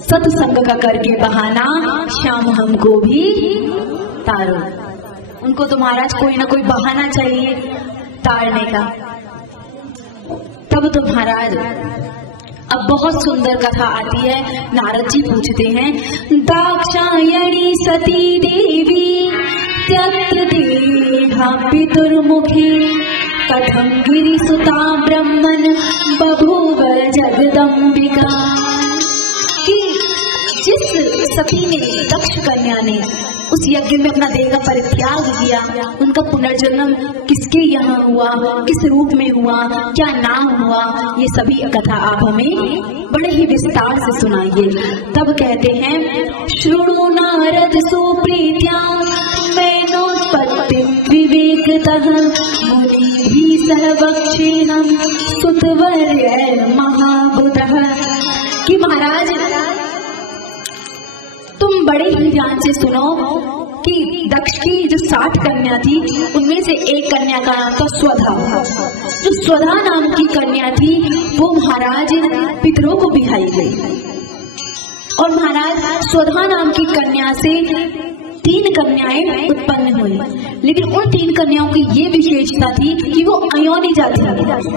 सत्संग का करके बहाना शाम हमको भी तारो। उनको तो महाराज कोई ना कोई बहाना चाहिए तारने का। तब तो महाराज अब बहुत सुंदर कथा आती है। नारद जी पूछते हैं, दाक्षायणी सती देवी त्यक्त देहा पितुर्मुखे कथम गिरिसुता ब्रह्मन बभूवर जगदम्बिका। कि जिस सती ने, दक्ष कन्या ने उस यज्ञ में अपना देह का परित्याग किया, उनका पुनर्जन्म किसके यहाँ हुआ, किस रूप में हुआ, क्या नाम हुआ, ये सभी कथा आप हमें बड़े ही विस्तार से सुनाइए। तब कहते हैं, श्रुणु नारद सुप्रीत्या मैनोत्पत्ति विवेकतः मुनिभिः सह वक्षेणं सुतवर्य महाबुधः। कि महाराज तुम बड़े ही ध्यान से सुनो कि दक्ष की जो 60 कन्या थी उनमें से एक कन्या का नाम था स्वधा। जो स्वधा नाम की कन्या थी वो महाराज पितरों को बिहाई गई। और महाराज स्वधा नाम की कन्या से 3 कन्याएं उत्पन्न हुई, लेकिन उन 3 कन्याओं की ये विशेषता थी कि वो अयोनिजा थी,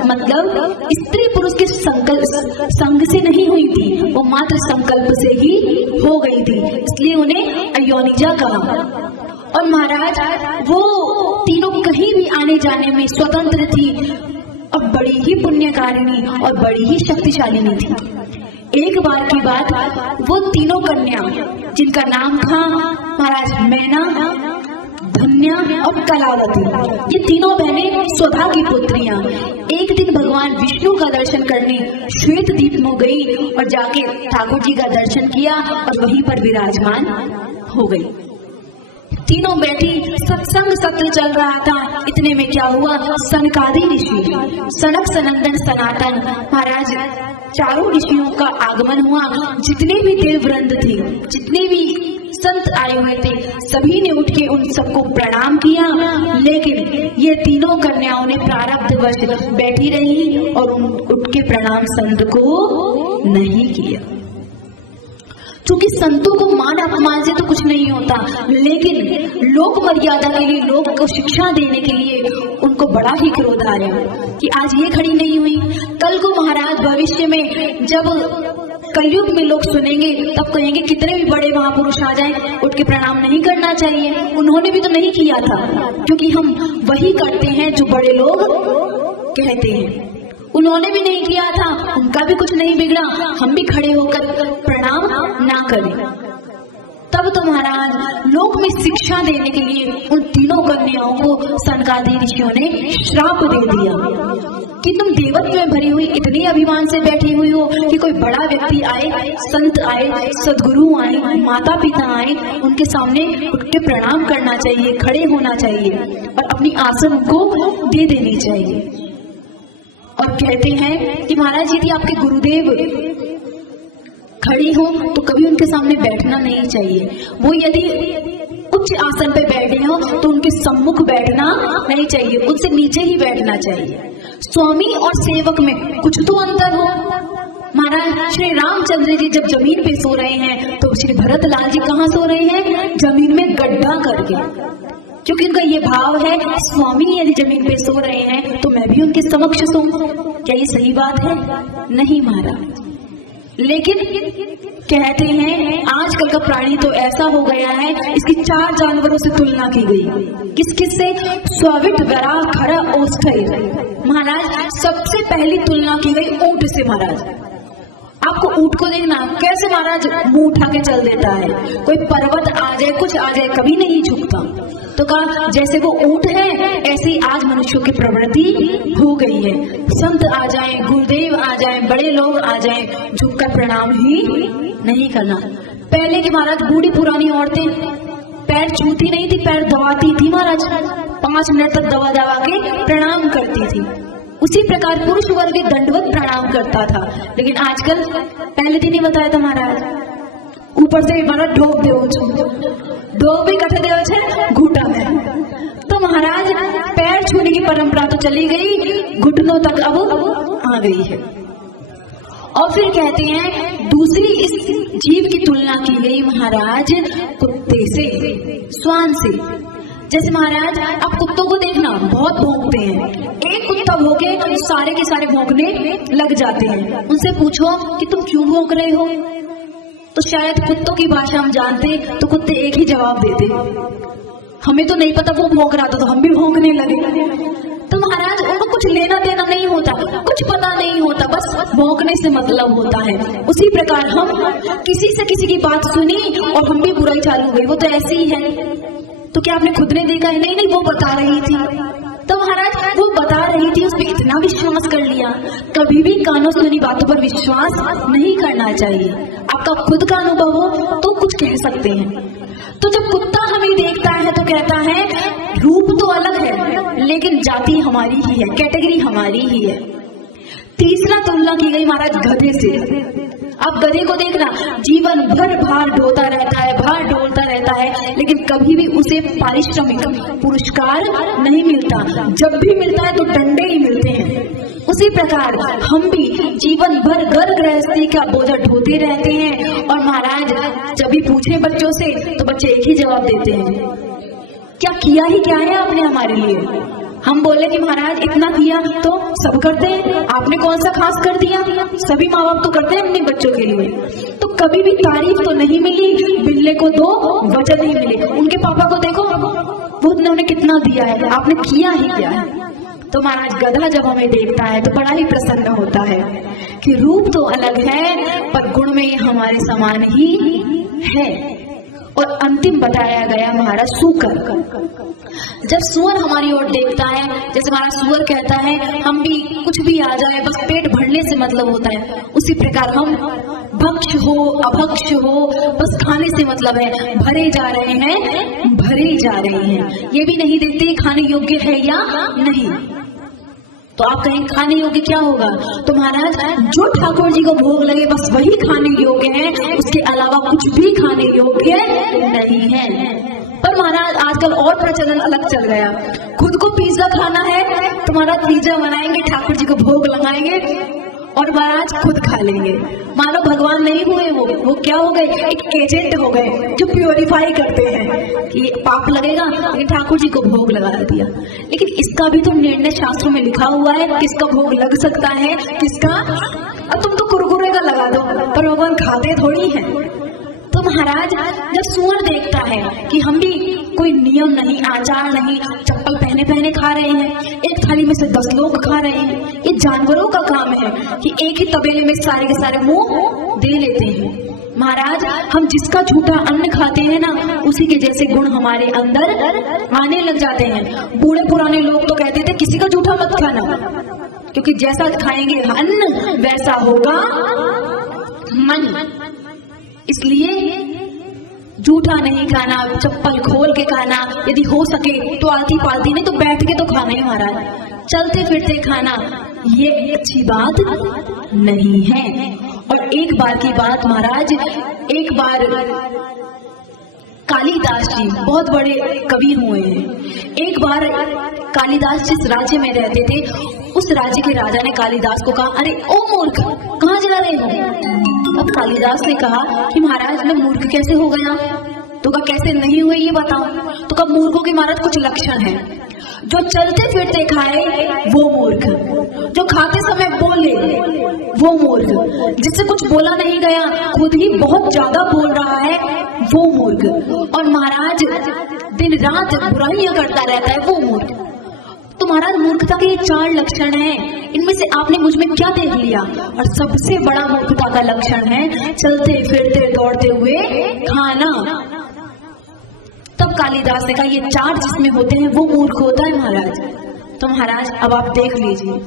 मतलब स्त्री पुरुष के संग से नहीं हुई थी, वो मात्र संकल्प से ही हो गई थी, इसलिए उन्हें अयोनिजा कहा। और महाराज वो तीनों कहीं भी आने जाने में स्वतंत्र थी और बड़ी ही पुण्यकारिणी और बड़ी ही शक्तिशालिनी थी। एक बार की बात, वो तीनों कन्या जिनका नाम था महाराज मैना, धन्या और कलावती, ये तीनों बहनें स्वधा की पुत्रियां एक दिन भगवान विष्णु का दर्शन करने श्वेत द्वीप में गई और जाके ठाकुर जी का दर्शन किया और वहीं पर विराजमान हो गई। तीनों बैठी, सत्संग सत्र चल रहा था। इतने में क्या हुआ, सनकादि ऋषि, सनक सनंदन सनातन महाराज, चारों ऋषियों का आगमन हुआ। जितने भी देववृंद थे, जितने भी संत आए हुए थे, सभी ने उठ के उन सबको प्रणाम किया। लेकिन ये तीनों कन्याओं ने प्रारब्धवश बैठी रही और उठ के प्रणाम संत को नहीं किया। क्योंकि संतों को मान अपमान से तो कुछ नहीं होता, लेकिन लोक मर्यादा के लिए, लोग को शिक्षा देने के लिए उनको बड़ा ही क्रोध आया कि आज ये खड़ी नहीं हुई, कल को महाराज भविष्य में जब कलयुग में लोग सुनेंगे तब कहेंगे कितने भी बड़े महापुरुष आ जाएं, उठ के प्रणाम नहीं करना चाहिए। उन्होंने भी तो नहीं किया था, क्योंकि हम वही करते हैं जो बड़े लोग कहते हैं। उन्होंने भी नहीं किया था, उनका भी कुछ नहीं बिगड़ा, हम भी खड़े होकर प्रणाम ना करें। तब तो महाराज लोक में शिक्षा देने के लिए उन तीनों कन्याओं को सनकादि ऋषियों ने श्राप दे दिया कि तुम देवत्व में भरी हुई इतनी अभिमान से बैठी हुई हो कि कोई बड़ा व्यक्ति आए, संत आए, सदगुरु आए, माता पिता आए, उनके सामने उठ के प्रणाम करना चाहिए, खड़े होना चाहिए और अपनी आसन को दे देनी चाहिए। और कहते हैं कि महाराज यदि आपके गुरुदेव खड़ी हो तो कभी उनके सामने बैठना नहीं चाहिए। वो यदि उच्च आसन पे बैठे हो तो उनके सम्मुख बैठना नहीं चाहिए, उनसे नीचे ही बैठना चाहिए। स्वामी और सेवक में कुछ तो अंतर हो। महाराज श्री रामचंद्र जी जब जमीन पे सो रहे हैं तो श्री भरत लाल जी कहाँ सो रहे हैं, जमीन में गड्ढा करके, क्योंकि उनका ये भाव है स्वामी यदि जमीन पे सो रहे हैं तो मैं भी उनके समक्ष सोऊं। क्या ये सही बात है? नहीं महाराज। लेकिन कहते हैं आजकल का प्राणी तो ऐसा हो गया है, इसकी 4 जानवरों से तुलना की गई। किस किस से? स्वाविट, वरा, खरा, ओष्ठैर। महाराज सबसे पहली तुलना की गई ऊंट से। महाराज आपको ऊंट को देखना कैसे महाराज मुंह उठा के चल देता है, कोई पर्वत आ जाए, कुछ आ जाए, कभी नहीं झुकता। तो कहा जैसे वो ऊंट है ऐसे ही आज मनुष्यों की प्रवृत्ति हो गई है। संत आ जाए, गुरुदेव आ जाए, बड़े लोग आ जाए, झुककर प्रणाम ही नहीं करना। पहले की महाराज बूढ़ी पुरानी औरतें पैर छूती नहीं थी, पैर दबाती थी महाराज, 5 मिनट तक दबा दबा के प्रणाम करती थी। उसी प्रकार पुरुष वर्ग दंडवत प्रणाम करता था। लेकिन आजकल पहले दिन ही बताया था महाराज, ऊपर से महाराज ढोक ढोक भी कटे देव छे घूटा में। तो महाराज पैर छूने की परंपरा तो चली गई, घुटनों तक अब आ गई है। और फिर कहते हैं दूसरी इस जीव की तुलना की गई महाराज कुत्ते से, श्वान से। जैसे महाराज आप कुत्तों को देखना, बहुत भौंकते हैं, एक कुत्ता भौंके तो सारे के सारे भौंकने लग जाते हैं। उनसे पूछो कि तुम क्यों भौंक रहे हो, तो शायद कुत्तों की भाषा हम जानते तो कुत्ते एक ही जवाब देते, हमें तो नहीं पता वो भौंक रहा था तो हम भी भौंकने लगे। तो महाराज उनको कुछ लेना देना नहीं होता, कुछ पता नहीं होता, बस भौंकने से मतलब होता है। उसी प्रकार हम किसी से किसी की बात सुनी और हम भी बुराई चालू हो गई, वो तो ऐसे ही है, तो क्या आपने खुद ने देखा है? नहीं नहीं, वो बता रही थी। तो महाराज वो बता रही थी, उस पर इतना विश्वास कर लिया। कभी भी कानों सुनी बातों पर विश्वास नहीं करना चाहिए। आपका खुद का अनुभव हो तो कुछ कह सकते हैं। तो जब कुत्ता हमें देखता है तो कहता है रूप तो अलग है लेकिन जाति हमारी ही है, कैटेगरी हमारी ही है। तीसरा तुलना की गई महाराज गधे से। अब गधे को देखना, जीवन भर भार ढोता रहता है, भार ढोता रहता है, लेकिन कभी भी उसे पारिश्रमिक पुरस्कार नहीं मिलता, जब भी मिलता है तो डंडे ही मिलते हैं। उसी प्रकार हम भी जीवन भर घर गृहस्थी का बोझा ढोते रहते हैं और महाराज जब भी पूछे बच्चों से तो बच्चे एक ही जवाब देते हैं, क्या किया ही क्या है आपने हमारे लिए। हम बोले कि महाराज इतना किया तो सब करते हैं, आपने कौन सा खास कर दिया, सभी माँ बाप तो करते हैं अपने बच्चों के लिए। तो कभी भी तारीफ तो नहीं मिली, बिल्ले को दो वजन नहीं मिले। उनके पापा को देखो वो उन्होंने कितना दिया है, आपने किया ही क्या है। तो महाराज गधा जब हमें देखता है तो बड़ा ही प्रसन्न होता है कि रूप तो अलग है पर गुण में हमारे समान ही है। और अंतिम बताया गया महाराज सूकर। जब सुअर हमारी ओर देखता है, जैसे हमारा सुअर कहता है हम भी कुछ भी आ जाए बस पेट भरने से मतलब होता है, उसी प्रकार हम भक्ष हो अभक्ष हो बस खाने से मतलब है, भरे जा रहे हैं भरे जा रहे हैं, ये भी नहीं देखते खाने योग्य है या नहीं। तो आप कहें खाने योग्य क्या होगा, तो महाराज जो ठाकुर जी को भोग लगे बस वही खाने योग्य है, उसके अलावा कुछ भी खाने योग्य नहीं है। पर महाराज आजकल और प्रचलन अलग चल गया, खुद को पिज्जा खाना है तो महाराज पिज्जा बनाएंगे, ठाकुर जी को भोग लगाएंगे और महाराज खुद खा लेंगे। मानो भगवान नहीं हुए, वो क्या हो गए, एक एजेंट हो गए जो प्योरीफाई करते हैं कि पाप लगेगा लेकिन ठाकुर जी को भोग लगा दिया। लेकिन इसका भी तो निर्णय शास्त्रों में लिखा हुआ है किसका भोग लग सकता है किसका, और तुम तो कुरकुरे का लगा दो, पर भगवान खाते थोड़ी है। तो महाराज जब सुअर देखता है कि हम भी कोई नियम नहीं आचार नहीं, चप्पल पहने पहने खा रहे हैं, एक थाली में से 10 लोग खा रहे हैं, ये जानवरों का काम है कि एक ही तबेले में सारे के सारे मुंह दे लेते हैं। महाराज हम जिसका झूठा अन्न खाते हैं ना उसी के जैसे गुण हमारे अंदर आने लग जाते हैं। बूढ़े पुराने लोग तो कहते थे किसी का झूठा मत खाना, क्योंकि जैसा खाएंगे अन्न वैसा होगा मन, इसलिए झूठा नहीं खाना, चप्पल खोल के खाना, यदि हो सके तो आलती पालती नहीं तो बैठ के तो खाना ही महाराज, चलते फिरते खाना ये अच्छी बात नहीं है। और एक बार की बात महाराज, एक बार कालिदास जी बहुत बड़े कवि हुए हैं। एक बार कालिदास जिस राज्य में रहते थे उस राज्य के राजा ने कालिदास को कहा, अरे ओ मूर्ख कहाँ जा रहे हो। अब कालिदास ने कहा कि महाराज मैं मूर्ख कैसे हो गया, तो कहा कैसे नहीं हुए ये बताओ। तो कहा मूर्खों के महाराज कुछ लक्षण है, जो चलते फिरते खाए वो मूर्ख, जो खाते समय बोले वो मूर्ख, जिससे कुछ बोला नहीं गया खुद ही बहुत ज्यादा बोल रहा है वो मूर्ख, और महाराज दिन रात बुराइयां करता रहता है वो मूर्ख। तो महाराज मूर्खता के ये 4 लक्षण हैं, इनमें से आपने मुझ में क्या देख लिया। और सबसे बड़ा मूर्खता का लक्षण है चलते फिरते दौड़ते हुए खाना। तब कालिदास ने कहा ये 4 जिसमें होते हैं वो मूर्ख होता है महाराज। तो महाराज अब आप देख लीजिए,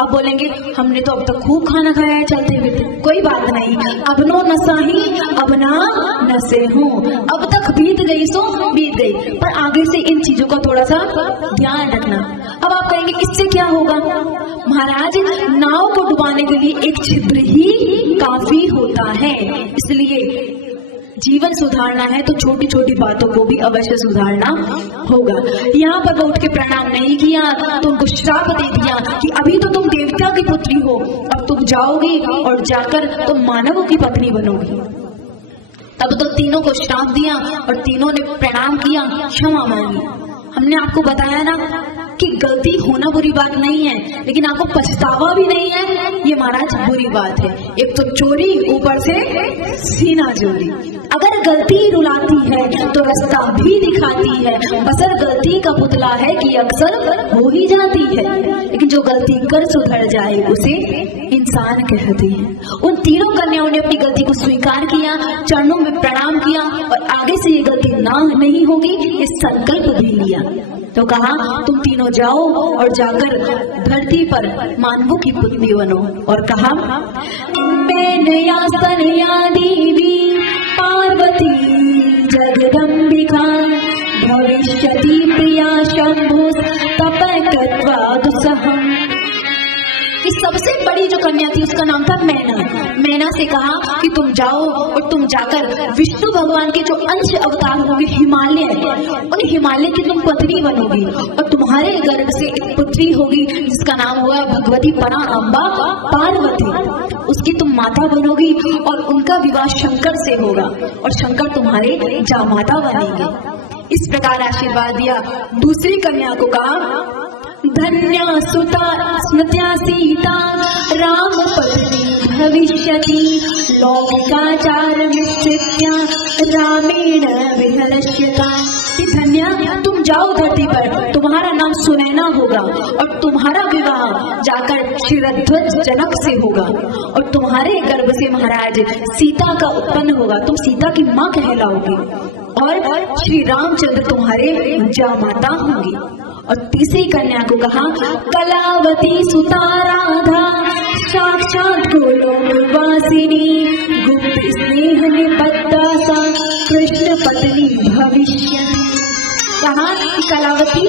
अब बोलेंगे हमने तो अब तक खूब खाना खाया है चलते फिरते, कोई बात नहीं, अब नो नसाही अब ना नसे हूँ, अब तक बीत गई सो बीत गई, पर आगे से इन चीजों का थोड़ा सा ध्यान रखना। अब आप कहेंगे इससे क्या होगा, महाराज नाव को डुबाने के लिए एक छिद्र ही काफी होता है, इसलिए जीवन सुधारना है तो छोटी छोटी बातों को भी अवश्य सुधारना होगा। यहाँ पर वो उठ के प्रणाम नहीं किया, तुमको श्राप दे दिया कि अभी तो तुम देवता की पुत्री हो, अब तुम जाओगी और जाकर तुम मानवों की पत्नी बनोगी। तब तो तीनों को श्राप दिया और तीनों ने प्रणाम किया, क्षमा मांगी। हमने आपको बताया ना कि गलती होना बुरी बात नहीं है, लेकिन आपको पछतावा भी नहीं है, ये महाराज बुरी बात है। एक तो चोरी, ऊपर से सीना चोरी। अगर गलती रुलाती है तो रास्ता भी दिखाती है, बसर गलती का पुतला है कि अक्सर हो ही जाती है, लेकिन जो गलती कर सुधर जाए उसे इंसान कहते हैं। उन तीनों कन्याओं ने अपनी गलती को स्वीकार किया, चरणों में प्रणाम किया और आगे से ये गलती नहीं होगी ये संकल्प भी लिया। तो कहा तुम तीनों जाओ और जाकर धरती पर मानवों की पुत्री बनो। और कहा मैनया स्तनया देवी पार्वती जगदम्बिका भविष्यति प्रिया शंभु तपः कृत्वा दुस्सहम्। कि सबसे बड़ी जो कन्या थी उसका नाम था मैना। मैना से कहा कि तुम जाओ और तुम जाकर विष्णु भगवान के जो अंश अवतार होंगे हिमालय, उन हिमालय की तुम पत्नी बनोगी और तुम्हारे गर्भ से एक पुत्री होगी जिसका नाम हुआ भगवती परा अम्बा पार्वती। उसकी तुम माता बनोगी और उनका विवाह शंकर से होगा और शंकर तुम्हारे जामाता बनेंगे। इस प्रकार आशीर्वाद दिया। दूसरी कन्या को कहा धन्या सुता स्मृत्या सीता राम पत्नी भविष्यति लौकिकाचार मिश्रित्या रामेण विहरष्यता। धन्या तुम जाओ धरती पर, तुम्हारा नाम सुनैना होगा और तुम्हारा विवाह जाकर क्षीरध्वज जनक से होगा और तुम्हारे गर्भ से महाराज सीता का उत्पन्न होगा, तुम सीता की माँ कहलाओगी और श्री रामचंद्र तुम्हारे जामाता होंगी। और तीसरी कन्या को कहा कलावती सुता राधा साक्षात गोलोकवासिनी गुप्त स्नेह निबद्धा सा कृष्ण पत्नी भविष्य। कहा कि कलावती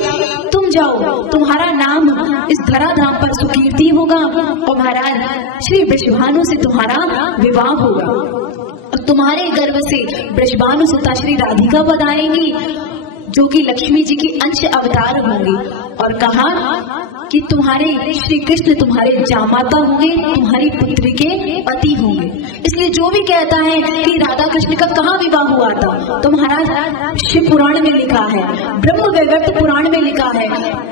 तुम जाओ, तुम्हारा नाम इस धराधाम पर सुकीर्ति होगा और महाराज श्री वृषभानु से तुम्हारा विवाह होगा और तुम्हारे गर्भ से वृषभानु सुता श्री राधिका पधारेंगी जो कि लक्ष्मी जी की अंश अवतार होंगी। और कहा कि तुम्हारे श्री कृष्ण तुम्हारे जामाता होंगे, तुम्हारी पुत्री के पति होंगे। इसलिए जो भी कहता है कि राधा कृष्ण का कहाँ विवाह हुआ था, तो महाराज शिव पुराण में लिखा है, ब्रह्म वैवर्त पुराण में लिखा है,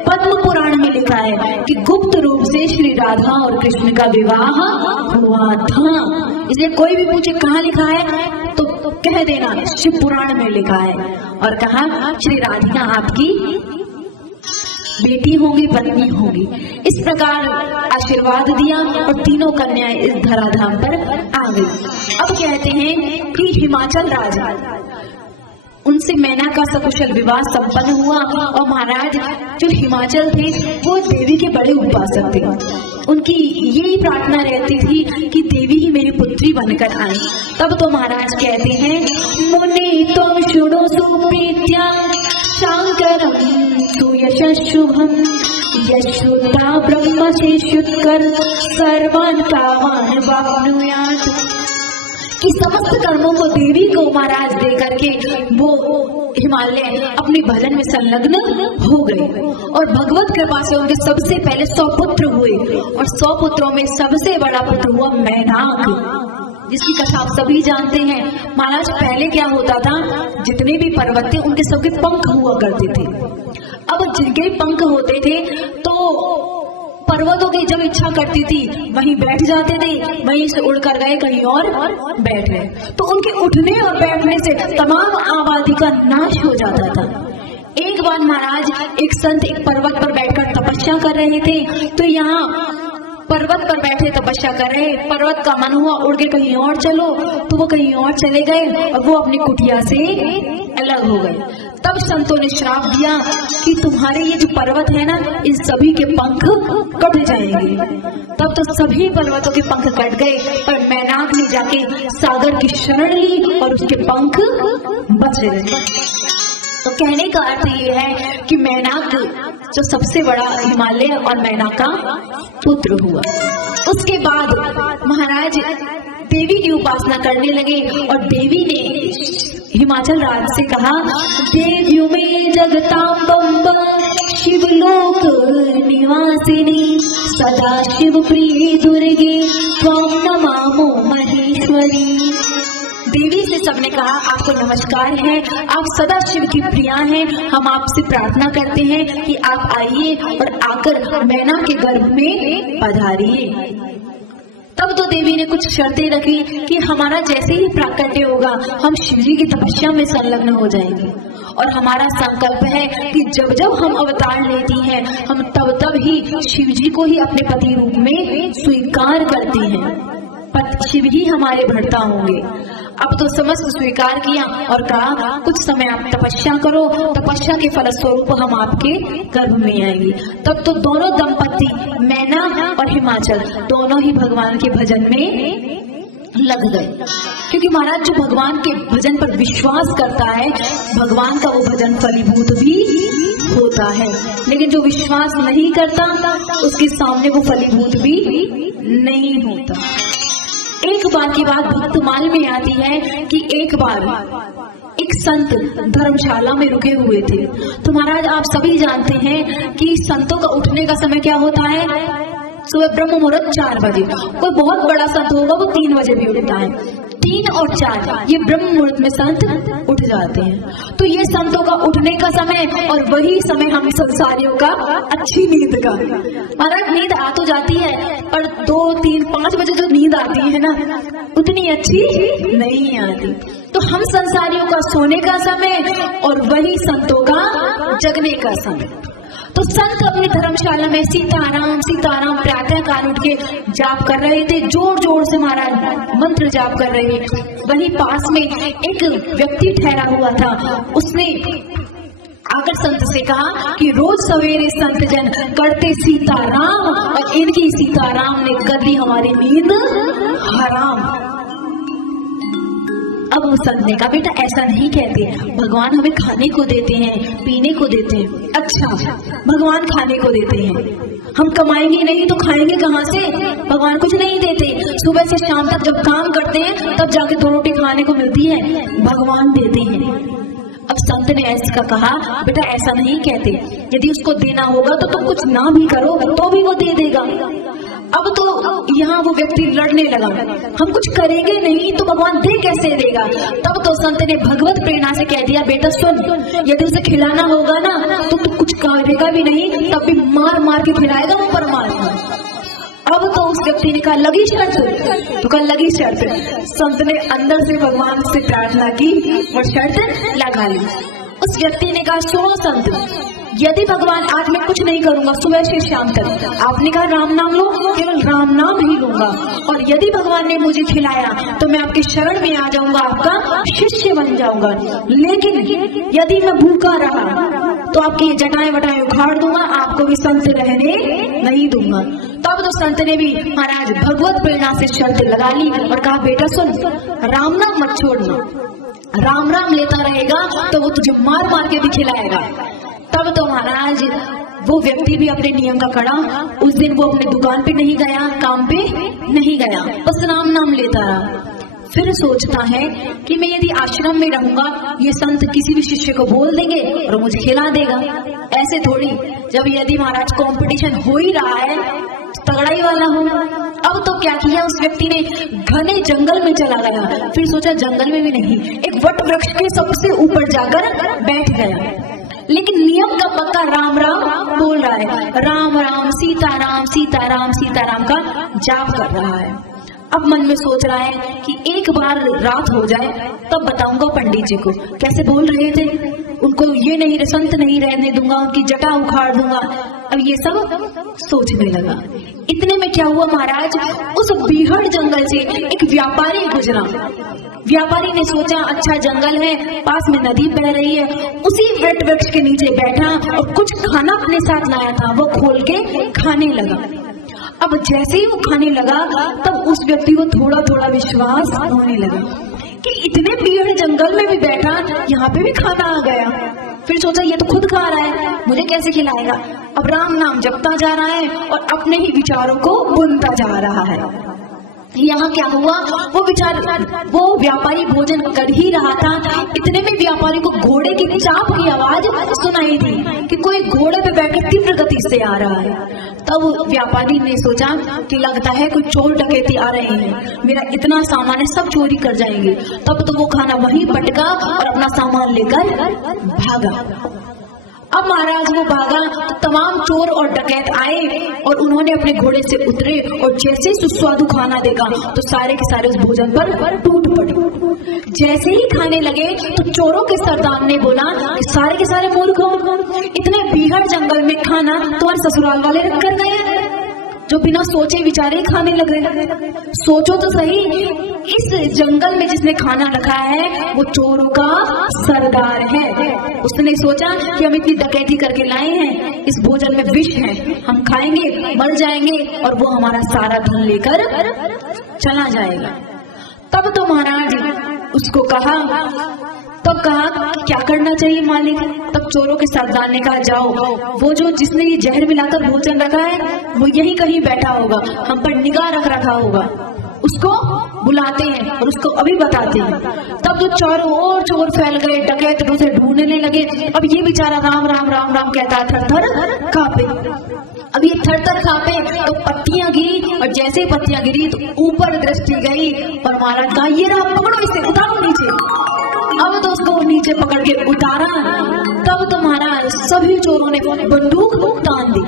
पद्म पुराण में लिखा है कि गुप्त रूप से श्री राधा और कृष्ण का विवाह हुआ था। इसलिए कोई भी पूछे कहाँ लिखा है तो कह देना शिव पुराण में लिखा है। और कहा श्री राधिका आपकी बेटी होंगी, पत्नी होंगी। इस प्रकार आशीर्वाद दिया और तीनों कन्याएं इस धराधाम पर आ गई। अब कहते हैं कि हिमाचल राजा उनसे मैना का सकुशल विवाह संपन्न हुआ और महाराज जो हिमाचल थे वो देवी के बड़े उपासक थे। उनकी यही प्रार्थना रहती थी कि देवी ही मेरी पुत्री बनकर आए। तब तो महाराज कहते हैं मुनि तुम शुणो सुप्रीत्या शंकरम सुयश शुभम यशोदा ब्रह्म से शुद्कर सर्वान कामान वाप्नुयात्। कि समस्त कर्मों को देवी को महाराज दे करके वो हिमालय अपने भजन में संलग्न हो गए और भगवत कृपा से उनके सबसे पहले 100 पुत्र हुए और 100 पुत्रों में सबसे बड़ा पुत्र हुआ मैनाक, जिसकी कथा आप सभी जानते हैं। महाराज पहले क्या होता था, जितने भी पर्वत थे उनके सबके पंख हुआ करते थे। अब जिनके पंख होते थे तो पर्वतों की जब इच्छा करती थी वहीं बैठ जाते थे, वहीं से उड़कर गए कहीं और बैठ गए, तो उनके उठने और बैठने से तमाम आबादी का नाश हो जाता था। एक बार महाराज एक संत एक पर्वत पर बैठकर तपस्या कर रहे थे, तो यहाँ पर्वत पर बैठे तपस्या कर रहे, पर्वत का मन हुआ उड़ के कहीं और चलो, तो वो कहीं और चले गए और वो अपनी कुटिया से अलग हो गए। तब संतों ने श्राप दिया कि तुम्हारे ये जो पर्वत है ना, इन सभी के पंख कट जाएंगे। तब तो सभी पर्वतों के पंख कट गए, पर मैनाक ने जाके सागर की शरण ली और उसके पंख बच गए। तो कहने का अर्थ ये है कि मैनाक जो सबसे बड़ा हिमालय और मैना का पुत्र हुआ। उसके बाद महाराज देवी की उपासना करने लगे और देवी ने हिमाचल राज से कहा, देव्यु में जगतांबा शिवलोक निवासिनी सदा शिव प्रिय दुर्गे त्वां नमामो महेश्वरी। देवी से सबने कहा, आपको नमस्कार है, आप सदा शिव की प्रिया हैं। हम आपसे प्रार्थना करते हैं कि आप आइए और आकर मैना के गर्भ में पधारिए। तब तो देवी ने कुछ शर्तें रखी कि हमारा जैसे ही प्राकट्य होगा हम शिव जी की तपस्या में संलग्न हो जाएंगे, और हमारा संकल्प है कि जब जब हम अवतार लेती हैं हम तब तब ही शिव जी को ही अपने पति रूप में स्वीकार करती हैं, शिव ही हमारे भर्ता होंगे। अब तो समस्त स्वीकार किया और कहा, कुछ समय आप तपस्या करो, तपस्या के फलस्वरूप हम आपके गर्भ में आएंगे। तब तो दोनों दंपति मैना और हिमाचल दोनों ही भगवान के भजन में लग गए, क्योंकि महाराज जो भगवान के भजन पर विश्वास करता है भगवान का वो भजन फलीभूत भी होता है, लेकिन जो विश्वास नहीं करता उसके सामने वो फलीभूत भी नहीं होता। एक बार की बात भक्तमाल में आती है कि एक बार एक संत धर्मशाला में रुके हुए थे। तो महाराज आप सभी जानते हैं कि संतों का उठने का समय क्या होता है, सुबह ब्रह्म मुहूर्त 4 बजे। कोई बहुत बड़ा संत होगा वो 3 बजे भी उठता है। 3 और 4 ये ब्रह्म मुहूर्त में संत उठ जाते हैं। तो ये संतों का उठने का समय और वही समय हम संसारियों का अच्छी नींद का। महाराज नींद आ तो जाती है पर 2, 3, 5 बजे जो नींद आती है ना उतनी अच्छी नहीं आती। तो हम संसारियों का सोने का समय और वही संतों का जगने का समय। तो संत अपनी धर्मशाला में सीताराम सीताराम प्रातः काल उठ के जाप कर रहे थे, जोर जोर से महाराज मंत्र जाप कर रहे थे। वहीं पास में एक व्यक्ति ठहरा हुआ था, उसने आकर संत से कहा कि रोज सवेरे संत जन करते सीताराम और इनकी सीताराम ने कर दी हमारी नींद हराम। अब उस संत ने कहा, बेटा ऐसा नहीं कहते, भगवान हमें खाने को देते हैं, पीने को देते हैं। अच्छा भगवान खाने को देते हैं, हम कमाएंगे नहीं तो खाएंगे कहाँ से? भगवान कुछ नहीं देते, सुबह से शाम तक जब काम करते हैं तब जाके 2 रोटी खाने को मिलती है, भगवान देते हैं। अब संत ने ऐसा कहा, बेटा ऐसा नहीं कहते, यदि उसको देना होगा तो तुम कुछ ना भी करो तो भी वो दे देगा। अब तो यहाँ वो व्यक्ति लड़ने लगा, हम कुछ करेंगे नहीं तो भगवान दे कैसे देगा। तब तो संत ने भगवत प्रेरणा से कह दिया, बेटा सुन, यदि उसे खिलाना होगा ना तो तू कुछ करेगा भी नहीं, तब भी मार मार के खिलाएगा वो परमात्मा। अब तो उस व्यक्ति ने कहा, लगी शर्त? तो कहा लगी शर्त। संत ने अंदर से भगवान से प्रार्थना की और शर्त लगा ली। उस व्यक्ति ने कहा, सुनो संत, यदि भगवान आज मैं कुछ नहीं करूंगा सुबह से शाम तक, आपने कहा राम नाम लो, केवल राम नाम ही लूंगा, और यदि भगवान ने मुझे खिलाया तो मैं आपके शरण में आ जाऊंगा, आपका शिष्य बन जाऊंगा। लेकिन यदि मैं भूखा रहा तो आपकी जटाएं वटाएं उखाड़ दूंगा, आपको भी संत रहने नहीं दूंगा। तब तो संत ने भी महाराज भगवत प्रेरणा से शर्त लगा ली और कहा, बेटा सुन, राम नाम मत छोड़ना, राम राम लेता रहेगा तो वो तुझे मार मार के भी खिलाएगा। तब तो महाराज वो व्यक्ति भी अपने नियम का खड़ा, उस दिन वो अपने दुकान पे नहीं गया, काम पे नहीं गया, बस राम नाम लेता रहा। फिर सोचता है कि मैं यदि आश्रम में रहूंगा ये संत किसी भी शिष्य को बोल देंगे और मुझे खिला देगा। ऐसे थोड़ी, जब यदि महाराज कंपटीशन हो ही रहा है तगड़ाई वाला हो। अब तो क्या किया, उस व्यक्ति ने घने जंगल में चला गया। फिर सोचा जंगल में भी नहीं, एक वट वृक्ष के सबसे ऊपर जाकर बैठ गया, लेकिन नियम का पक्का राम राम बोल रहा है, राम राम सीताराम सीताराम सीताराम का जाप कर रहा है। अब मन में सोच रहा है कि एक बार रात हो जाए तब बताऊंगा पंडित जी को कैसे बोल रहे थे, उनको ये नहीं संत नहीं रहने दूंगा, उनकी जटा उखाड़ दूंगा। अब ये सब सोचने लगा। इतने में क्या हुआ महाराज, उस बीहड़ जंगल से एक व्यापारी गुजरा। व्यापारी ने सोचा अच्छा जंगल है, पास में नदी बह रही है, उसी वट वृक्ष के नीचे बैठा और कुछ खाना अपने साथ लाया था वो खोल के खाने लगा। अब जैसे ही वो खाने लगा तब उस व्यक्ति को थोड़ा थोड़ा विश्वास होने लगा कि इतने भीड़ जंगल में भी बैठा, यहाँ पे भी खाना आ गया। फिर सोचा ये तो खुद खा रहा है, मुझे कैसे खिलाएगा। अब राम नाम जपता जा रहा है और अपने ही विचारों को बुनता जा रहा है। यहाँ क्या हुआ, वो व्यापारी भोजन कर ही रहा था, इतने में व्यापारी को घोड़े की चाप की आवाज सुनाई दी कि कोई घोड़े पे बैठकर तीव्र गति से आ रहा है। तब व्यापारी ने सोचा कि लगता है कोई चोर डकैती आ रहे हैं, मेरा इतना सामान है सब चोरी कर जाएंगे। तब तो वो खाना वहीं पटका और अपना सामान लेकर भागा। अब महाराज वो भागा तो तमाम चोर और डकैत आए और उन्होंने अपने घोड़े से उतरे और जैसे सुस्वादु खाना देखा तो सारे के सारे उस भोजन पर टूट पड़े। जैसे ही खाने लगे तो चोरों के सरदार ने बोला कि सारे के सारे मूर्ख हो, इतने बीहड़ जंगल में खाना तुम्हारे ससुराल वाले रख कर गए जो बिना सोचे विचारे खाने लग रहे। सोचो तो सही, इस जंगल में जिसने खाना रखा है वो चोरों का सरदार है। उसने सोचा कि हम इतनी डकैती करके लाए हैं, इस भोजन में विष है, हम खाएंगे मर जाएंगे और वो हमारा सारा धन लेकर चला जाएगा। तब तो महाराज उसको कहा क्या करना चाहिए मालिक। तब चोरों के सरदार ने कहा जाओ, वो जो जिसने ये जहर मिलाकर भोजन रखा है वो यहीं कहीं बैठा होगा, हम पर निगाह रख रखा होगा, उसको बुलाते हैं और उसको अभी बताते हैं। तब तो चारों ओर चोर फैल गए, डकैत उसे ढूंढने लगे। अब ये बेचारा राम राम राम राम कहता थर थर कांपे। अब ये थर थर कांपे तो पत्तियां गिरी और जैसे ही पत्तियां गिरी तो ऊपर दृष्टि गई और महाराज कहा ये रहा, पकड़ो इसे, उतारो नीचे। अब तो उसको नीचे पकड़ के उतारा। तब तो महाराज सभी चोरों ने बंदूक तान दी।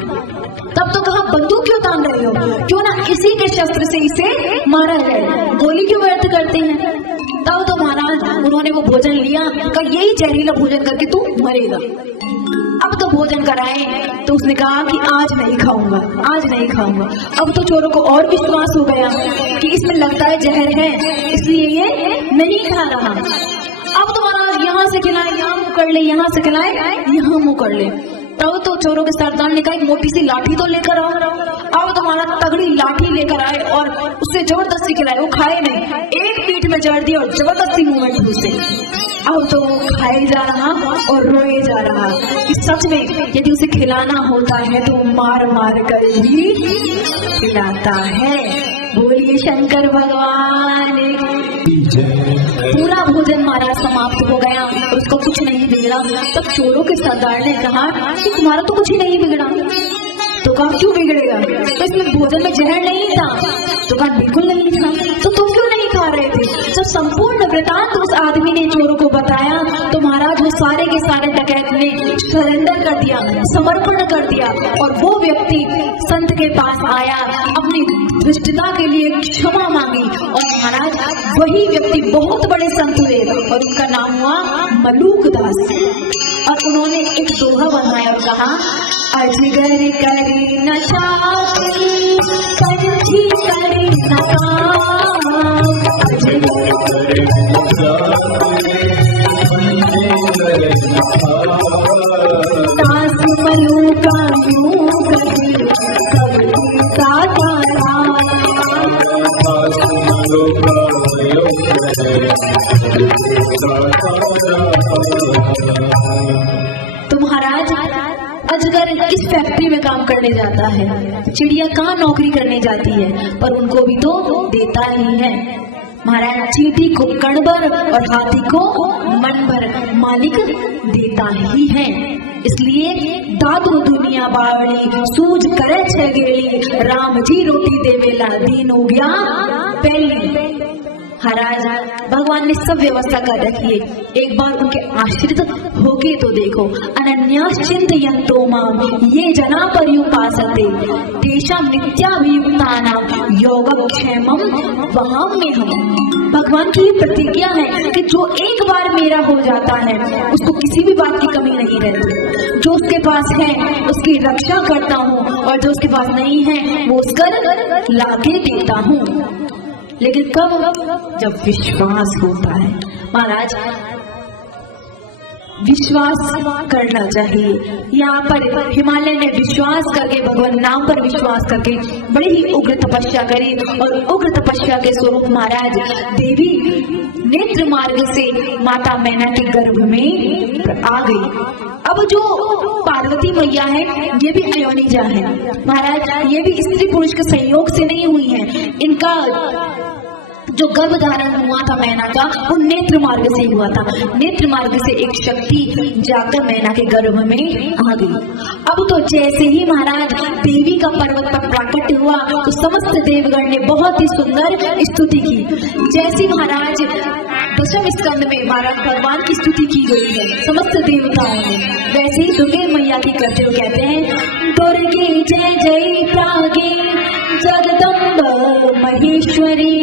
तब तो कहा बंदूक क्यों तान रहे हो, क्यों ना इसी के शस्त्र से इसे मारा जाए, गोली क्यों व्यर्थ करते हैं। तब तो महाराज उन्होंने वो भोजन लिया, कहा यही जहरीला भोजन करके तू मरेगा। अब तो भोजन कराए तो उसने कहा कि आज नहीं खाऊंगा, आज नहीं खाऊंगा। अब तो चोरों को और विश्वास हो गया कि इसमें लगता है जहर है, इसलिए ये नहीं खा रहा। अब तो महाराज यहाँ से खिलाए यहाँ मुँह कर ले, यहाँ से खिलाए यहाँ मुँह कर ले। तब तो चोरों के सरदार ने कहा एक मोटी सी लाठी तो लेकर आओ। अब तो महाराज तगड़ी लाठी लेकर आए और उससे जबरदस्ती खिलाए। वो खाए नहीं, एक पीठ में जड़ दिया और जबरदस्ती मुंह में घुसे। अब तो वो खाए जा रहा और रोए जा रहा कि सच में यदि उसे खिलाना होता है तो मार मार कर ही खिलाता है। बोलिए शंकर भगवान। पूरा भोजन महाराज समाप्त हो गया और उसको कुछ नहीं बिगड़ा। तब चोरों के सरदार ने कहा कि तुम्हारा तो कुछ ही नहीं बिगड़ा। तो कहा क्यों बिगड़ेगा, तो इसमें भोजन में जहर नहीं था। तो कहा बिल्कुल नहीं था। तो तुम क्यों नहीं खा रहे थे। जब संपूर्ण वृतांत उस आदमी ने चोरों को बताया तो महाराज वो सारे के सारे डकैत ने सरेंडर कर दिया, समर्पण कर दिया और वो व्यक्ति संत के पास आया, अपनी दुष्टता के लिए क्षमा मांगी और महाराज वही व्यक्ति बहुत बड़े संत हुए और उनका नाम हुआ मलूक दास। और उन्होंने एक दोहा बनाया और कहा अजगर करे न चापी पंछी करे न काम, अजगर करे न दास मलूका यूं करे तो महाराज अजगर इस फैक्ट्री में काम करने जाता है, चिड़िया कहाँ नौकरी करने जाती है, पर उनको भी तो देता ही है। महाराज चींटी को कण भर और हाथी को मन भर मालिक देता ही है। इसलिए दादू दुनिया बावड़ी सूझ करे छे गेली, राम जी रोटी देवेला दीन हो गया पहली। महाराज भगवान ने सब व्यवस्था कर रखी है, एक बार उनके आश्रित होके तो देखो। अनन्याश्चिन्तयन्तो माम ये जना पर्युपासते तेषां नित्याभियुक्तानां योगक्षेमं वहाम्यहम्। भगवान की प्रतिज्ञा है कि जो एक बार मेरा हो जाता है उसको किसी भी बात की कमी नहीं रहती। जो उसके पास है उसकी रक्षा करता हूँ और जो उसके पास नहीं है वो उसकर लाके देता हूँ। लेकिन कब, जब विश्वास होता है। महाराज विश्वास करना चाहिए। यहाँ पर हिमालय ने विश्वास करके भगवान नाम पर विश्वास करके बड़ी ही उग्र तपस्या करी और उग्र तपस्या के स्वरूप महाराज देवी नेत्र मार्ग से माता मैना के गर्भ में आ गई। अब जो पार्वती मैया है ये भी अयोनिजा है महाराज, ये भी स्त्री पुरुष के संयोग से नहीं हुई है। इनका जो गर्भ धारण हुआ था मैना का, वो नेत्र मार्ग से हुआ था। नेत्र मार्ग से एक शक्ति जाकर मैना के गर्भ में आ गई। अब तो जैसे ही महाराज देवी का पर्वत पर प्राकट्य हुआ तो समस्त देवगण ने बहुत ही सुंदर स्तुति की। जैसी महाराज दशम स्कंद में महाराज भगवान की स्तुति की गई है समस्त देवताओं ने, वैसे ही दुर्गे मैया की करते हुए कहते हैं दुर्गे जय जय प्रागे जगदम्ब महेश्वरी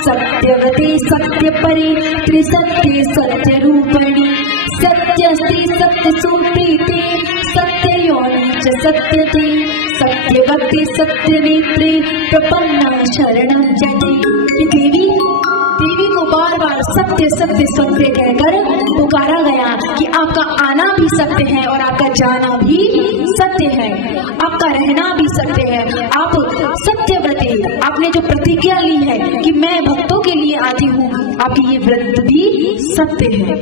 सत्यवती सत्यपरि त्रिसत्य सत्य रूपणी सत्यस्ति सत्य सुप्रीति सत्य योनि च सत्यते सत्यवती सत्य नेत्री प्रपन्ना शरणं जति। देवी को बार बार सत्य सत्य सत्य कहकर पुकारा गया कि आपका आना भी सत्य है और आपका जाना भी सत्य है, आपका रहना भी सत्य है, आप सत्यव्रती, आपने जो प्रतिज्ञा ली है कि मैं भक्तों के लिए आती हूँ, आपकी ये व्रत भी सत्य है।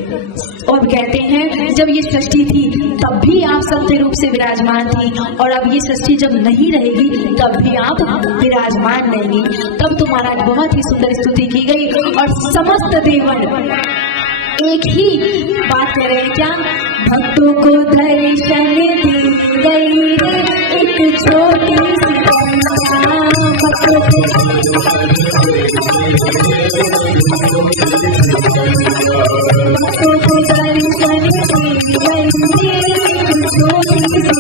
और कहते हैं जब ये सृष्टि थी तब भी आप सत्य रूप से विराजमान थी, और अब ये सृष्टि जब नहीं रहेगी तब भी आप विराजमान रहेंगी। तब तुम्हारा बहुत ही सुंदर स्तुति की गई और समस्त देवगण एक ही बात कह रहे हैं, क्या भक्तों को दर्शन दी गई रे एक छोटी सी भक्तों को दर्शन दी गई रे छोटी सी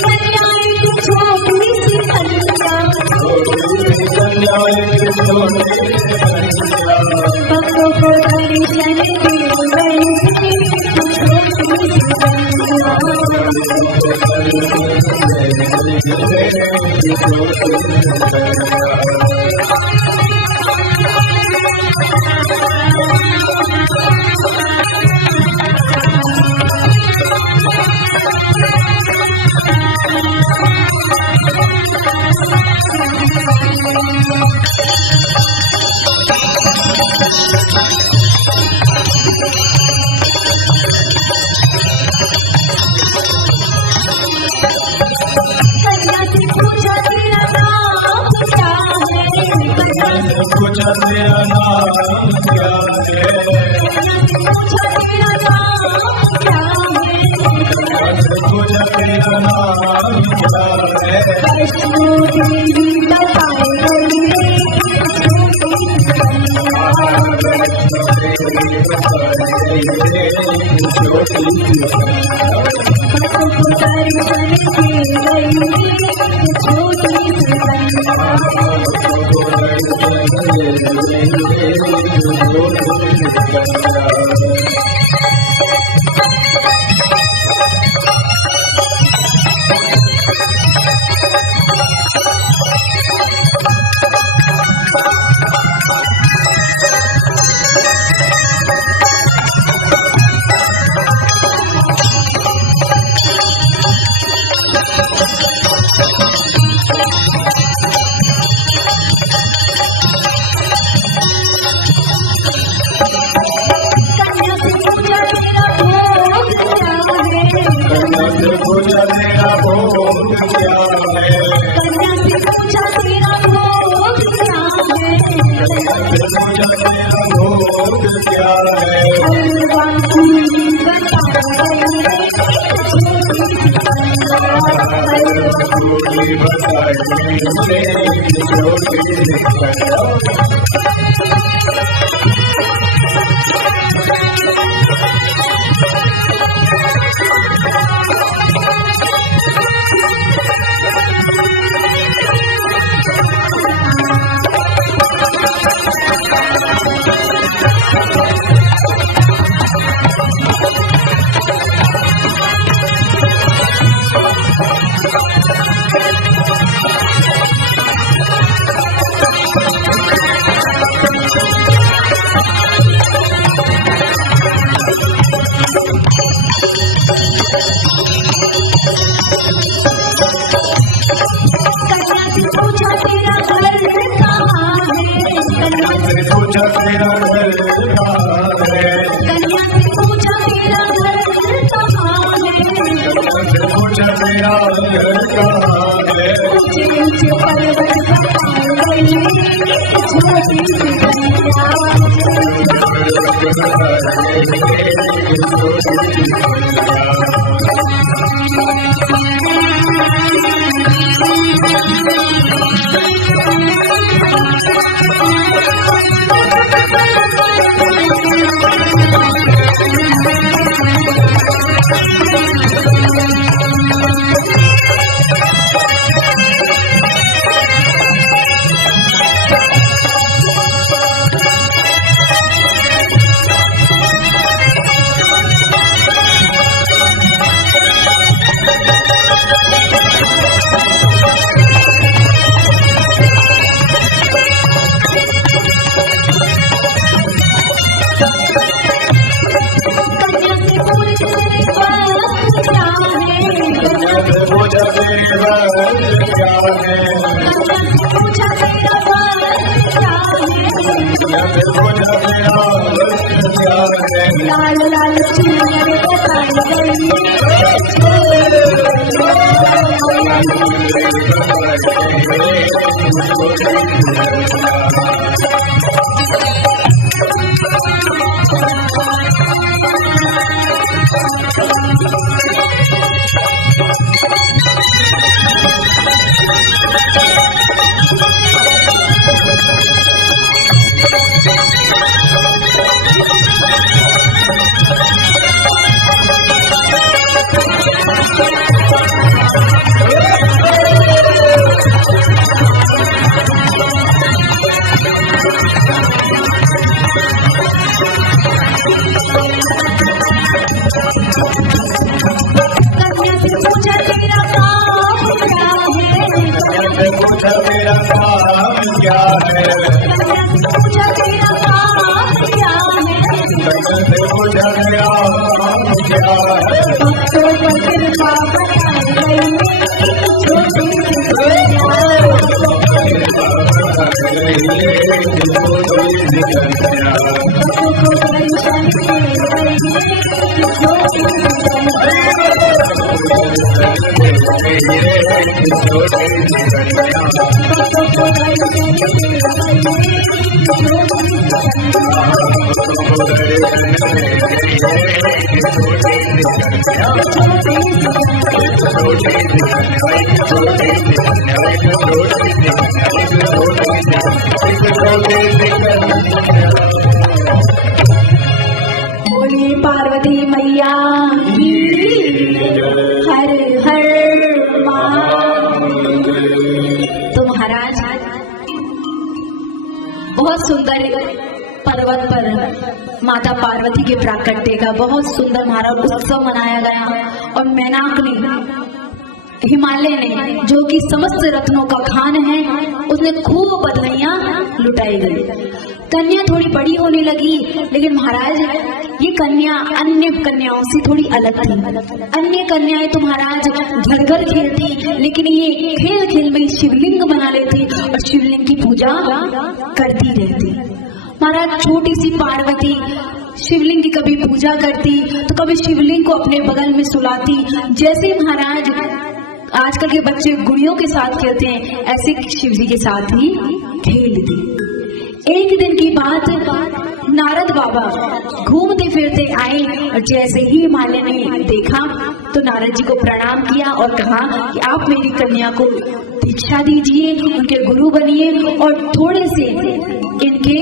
कन्या छोटी सी कन्या भक्तों को दर्शन दी गई पूछा तेरा घर कहाँ है? ऊंचे ऊंचे पर्वत पहाड़ छोटी सी लाल लाल चुनरी बोलिए पार्वती मैया की हर हर तो महाराज बहुत सुंदर पर्वत पर माता पार्वती के प्राकट्य का बहुत सुंदर महाराज उत्सव मनाया गया और मैनाक ने हिमालय ने जो कि समस्त रत्नों का खान है उसने खूब बधाइयां लुटाई गई। कन्या थोड़ी बड़ी होने लगी लेकिन महाराज ये कन्या अन्य कन्याओं से थोड़ी अलग थी। अन्य कन्याएं तो महाराज घर घर खेलती लेकिन ये खेल खेल में शिवलिंग बना लेती और शिवलिंग की पूजा करती रहती। महाराज छोटी सी पार्वती शिवलिंग की कभी पूजा करती तो कभी शिवलिंग को अपने बगल में सुलाती। जैसे महाराज आजकल के बच्चे गुड़ियों के साथ खेलते हैं ऐसे शिव जी के साथ ही खेलती। एक दिन की बात नारद बाबा घूमते फिरते आए और जैसे ही हिमालय ने देखा तो नारद जी को प्रणाम किया और कहा कि आप मेरी कन्या को दीक्षा दीजिए, उनके गुरु बनिए और थोड़े से इनके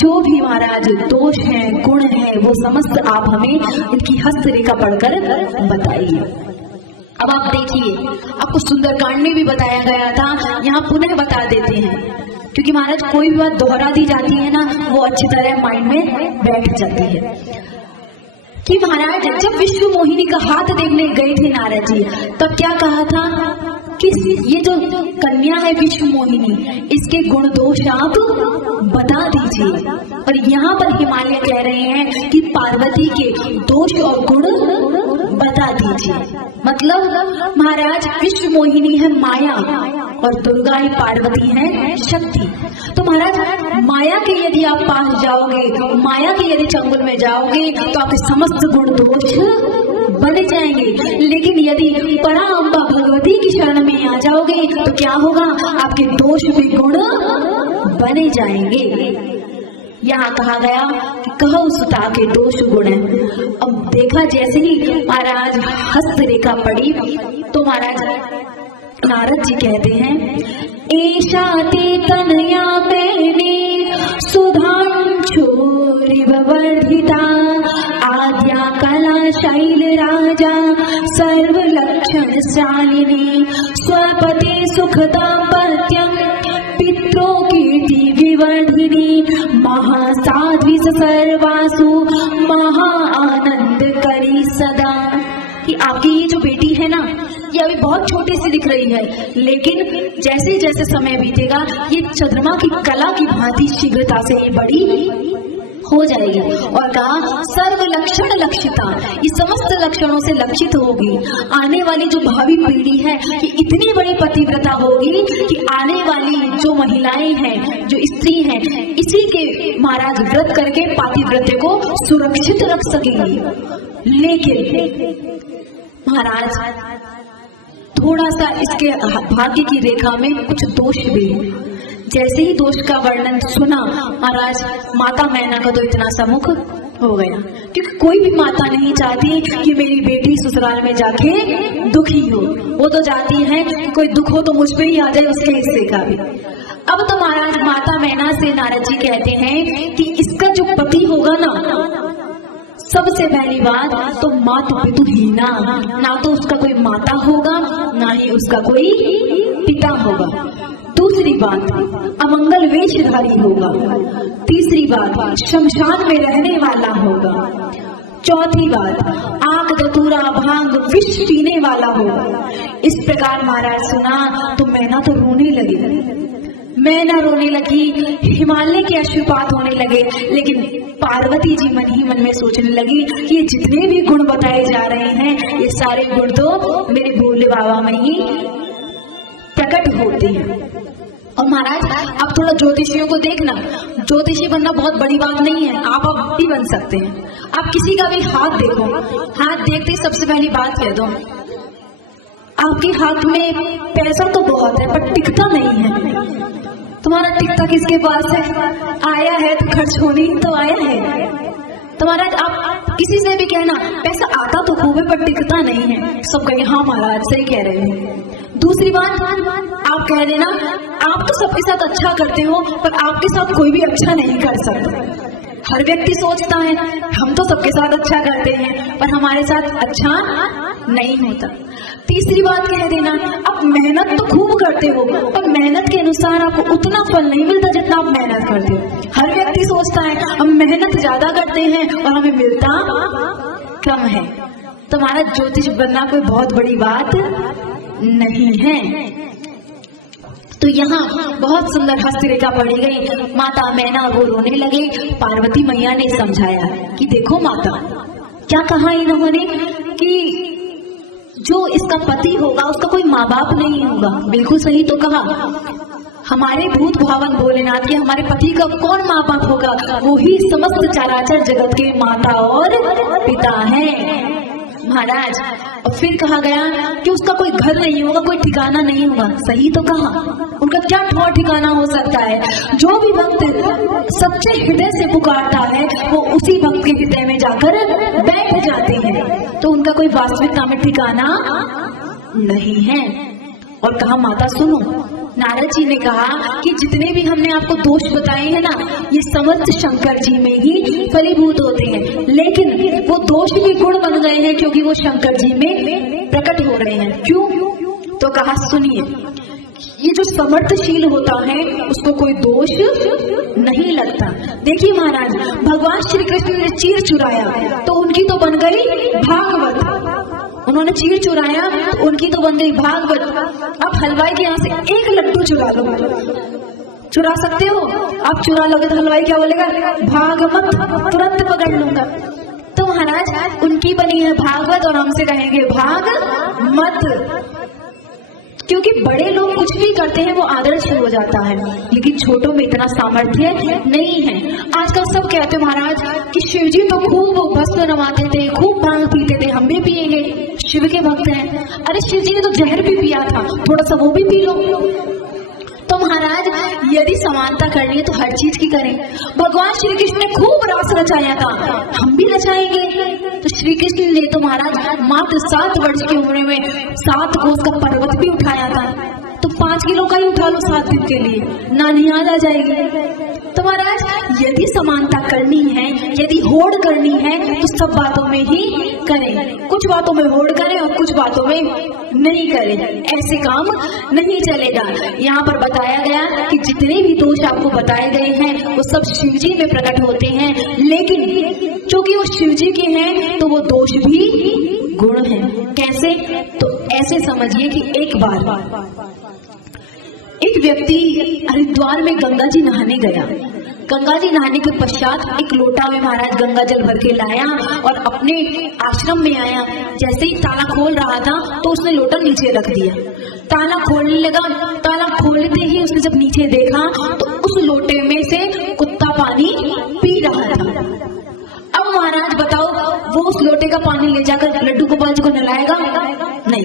जो भी महाराज दोष हैं गुण हैं वो समस्त आप हमें इनकी हस्तरेखा पढ़कर बताइए। अब आप देखिए आपको सुंदरकांड में भी बताया गया था, यहाँ पुनः बता देते हैं क्योंकि महाराज कोई भी बात दोहरा दी जाती है ना वो अच्छी तरह माइंड में बैठ जाती है। कि महाराज जब विश्व मोहिनी का हाथ देखने गए थे नारद जी तब क्या कहा था कि ये जो कन्या है विश्व मोहिनी इसके गुण दोष आप बता दीजिए। और यहाँ पर हिमालय कह रहे हैं कि पार्वती के दोष और गुण बता दीजिए। मतलब महाराज विश्व मोहिनी है माया और दुर्गा ही पार्वती है शक्ति। तो महाराज माया के यदि आप पास जाओगे, माया के यदि चंगुल में जाओगे तो आपके समस्त गुण दोष बन जाएंगे, लेकिन यदि पराअंबा भगवती की शरण में आ जाओगे तो क्या होगा, आपके दोष भी गुण बने जाएंगे। यहाँ कहा गया कि कहो सुता के दोष गुण है। अब देखा जैसे ही महाराज हस्तरेखा पड़ी तो महाराज नारद जी कहते हैं, ऐशा ते तनया मैंने सुधांशोरिव वर्धिता आद्या कला शैल राजा सर्व लक्षण शालिनी स्वपति सुख दाम्पत्यम पित्रो कीर्ति विवर्धिनी महासाध्वी सर्वासु महा आनंद करी सदा। कि आपकी ये जो बेटी है ना, ये अभी बहुत छोटी सी दिख रही है, लेकिन जैसे जैसे समय बीतेगा ये चंद्रमा की कला की भांति शीघ्रता से ये बड़ी हो जाएगी। और कहा सर्व लक्षण लक्षिता, ये समस्त लक्षणों से लक्षित होगी। आने वाली जो भावी पीढ़ी है ये इतनी बड़ी पतिव्रता होगी कि आने वाली जो महिलाएं हैं, जो स्त्री हैं, इसी के महाराज व्रत करके पातिव्रत्य को सुरक्षित रख सकेंगी। लेकिन महाराज थोड़ा सा इसके भाग्य की रेखा में कुछ दोष भी है। जैसे ही दोष का वर्णन सुना महाराज माता मैना का तो इतना सा मुख हो गया, क्योंकि कोई भी माता नहीं चाहती कि मेरी बेटी ससुराल में जाके दुखी हो। वो तो चाहती है कि कोई दुख हो तो मुझ पे ही आ जाए, उसके हिस्से का भी। अब तो महाराज माता मैना से नारद जी कहते हैं कि इसका जो पति होगा ना, सबसे पहली बात तो मातु पितुहीना, ना तो उसका कोई माता होगा ना ही उसका कोई पिता होगा। दूसरी बात अमंगल वेशधारी होगा। तीसरी बात शमशान में रहने वाला होगा। चौथी बात आग धतूरा भांग विष पीने वाला होगा। इस प्रकार महाराज सुना तो मैना तो रोने लगी, मैना रोने लगी, हिमालय के अश्रुपात होने लगे। लेकिन पार्वती जी मन ही मन में सोचने लगी कि ये जितने भी गुण बताए जा रहे हैं ये सारे गुण तो मेरे भोले बाबा में ही प्रकट होते हैं। और महाराज आप थोड़ा ज्योतिषियों को देखना, ज्योतिषी बनना बहुत बड़ी बात नहीं है, आप अब भी बन सकते हैं। आप किसी का भी हाथ देखो, हाथ देखते ही सबसे पहली बात कह दो, आपके हाथ में पैसा तो बहुत है पर टिकता नहीं है। तुम्हारा टिकता किसके पास है? आया है तो खर्च होने ही तो आया है। तुम्हारा आप किसी से भी कहना पैसा आता तो खूब है पर टिकता नहीं है, सब कहेंगे हाँ महाराज सही कह रहे हैं। दूसरी बात आप कह देना आप तो सबके साथ अच्छा करते हो पर आपके साथ कोई भी अच्छा नहीं कर सकता। हर व्यक्ति सोचता है हम तो सबके साथ अच्छा करते हैं पर हमारे साथ अच्छा नहीं होता। तीसरी बात कह देना आप मेहनत तो खूब करते हो पर मेहनत के अनुसार आपको उतना फल नहीं मिलता जितना आप मेहनत करते हो। हर व्यक्ति सोचता है हम मेहनत ज्यादा करते हैं और हमें मिलता कम है। तुम्हारा ज्योतिष बनना कोई बहुत बड़ी बात नहीं है। तो यहाँ बहुत सुंदर हस्तरेखा पढ़ी गई। माता मैना वो रोने लगे। पार्वती मैया ने समझाया कि देखो माता, क्या कहा इन्होंने कि जो इसका पति होगा उसका कोई माँ बाप नहीं होगा। बिल्कुल सही तो कहा। हमारे भूत भावन भोलेनाथ के हमारे पति का कौन माँ बाप होगा? वो ही समस्त चराचर जगत के माता और पिता हैं महाराज। और फिर कहा गया कि उसका कोई घर नहीं होगा, कोई ठिकाना नहीं होगा। सही तो कहा। उनका क्या ठौर ठिकाना हो सकता है? जो भी भक्त सच्चे हृदय से पुकारता है वो उसी भक्त के हृदय में जाकर बैठ जाते हैं, तो उनका कोई वास्तविकता में ठिकाना नहीं है। और कहा माता सुनो, नारद जी ने कहा कि जितने भी हमने आपको दोष बताए हैं ना, ये समस्त शंकर जी में ही फलीभूत होते हैं, लेकिन वो दोष भी गुण बन गए हैं क्योंकि वो शंकर जी में प्रकट हो रहे हैं। क्यों? तो कहा सुनिए, ये जो समर्थशील होता है उसको कोई दोष नहीं लगता। देखिए महाराज, भगवान श्री कृष्ण ने चीर चुराया तो उनकी तो बन गई भागवत। उन्होंने चीर चुराया तो उनकी तो बन गई भागवत। अब हलवाई के यहाँ से एक लड्डू चुरा लो, चुरा सकते हो? आप चुरा लोगे तो हलवाई क्या बोलेगा? भागवत, तुरंत पकड़ लूंगा। तो महाराज उनकी बनी है भागवत और हमसे कहेंगे भाग मत। क्योंकि बड़े लोग कुछ भी करते हैं वो आदर्श हो जाता है, लेकिन छोटों में इतना सामर्थ्य नहीं है। आजकल सब कहते हैं महाराज कि शिव जी तो खूब भस्म नवाते थे, खूब भांग पीते थे, हम भी पिएंगे, शिव के भक्त हैं। अरे शिव जी ने तो जहर भी पिया था, थोड़ा सा वो भी पी लो। तो महाराज यदि समानता करनी है तो हर चीज की करें। भगवान श्री कृष्ण ने खूब रास रचाया था, हम भी रचाएंगे। तो श्री कृष्ण ने तो महाराज मात्र 7 वर्ष की उम्र में 7 कोस का पर्वत भी उठाया था, तो 5 किलो का ही उठा लो 7 दिन के लिए, नानी याद आ जाएगी। तो महाराज यदि समानता करनी है, यदि होड़ करनी है तो सब बातों में ही करें। कुछ बातों में होड़ करें और कुछ बातों में नहीं करें, ऐसे काम नहीं चलेगा। यहाँ पर बताया गया कि जितने भी दोष आपको बताए गए हैं वो सब शिव जी में प्रकट होते हैं, लेकिन क्योंकि वो शिव जी के हैं तो वो दोष भी गुण हैं। कैसे? तो ऐसे समझिए कि एक बार एक व्यक्ति हरिद्वार में गंगा जी नहाने गया। गंगा जी नहाने के पश्चात एक लोटा में महाराज गंगा जल भर के लाया और अपने आश्रम में आया। जैसे ही ताला खोल रहा था तो उसने लोटा नीचे रख दिया। ताला खोलने लगा, ताला खोलते ही उसने जब नीचे देखा तो उस लोटे में से कुत्ता पानी पी रहा था। अब महाराज बताओ, वो उस लोटे का पानी ले जाकर लड्डू गोपाल जी को नहलाएगा? नहीं,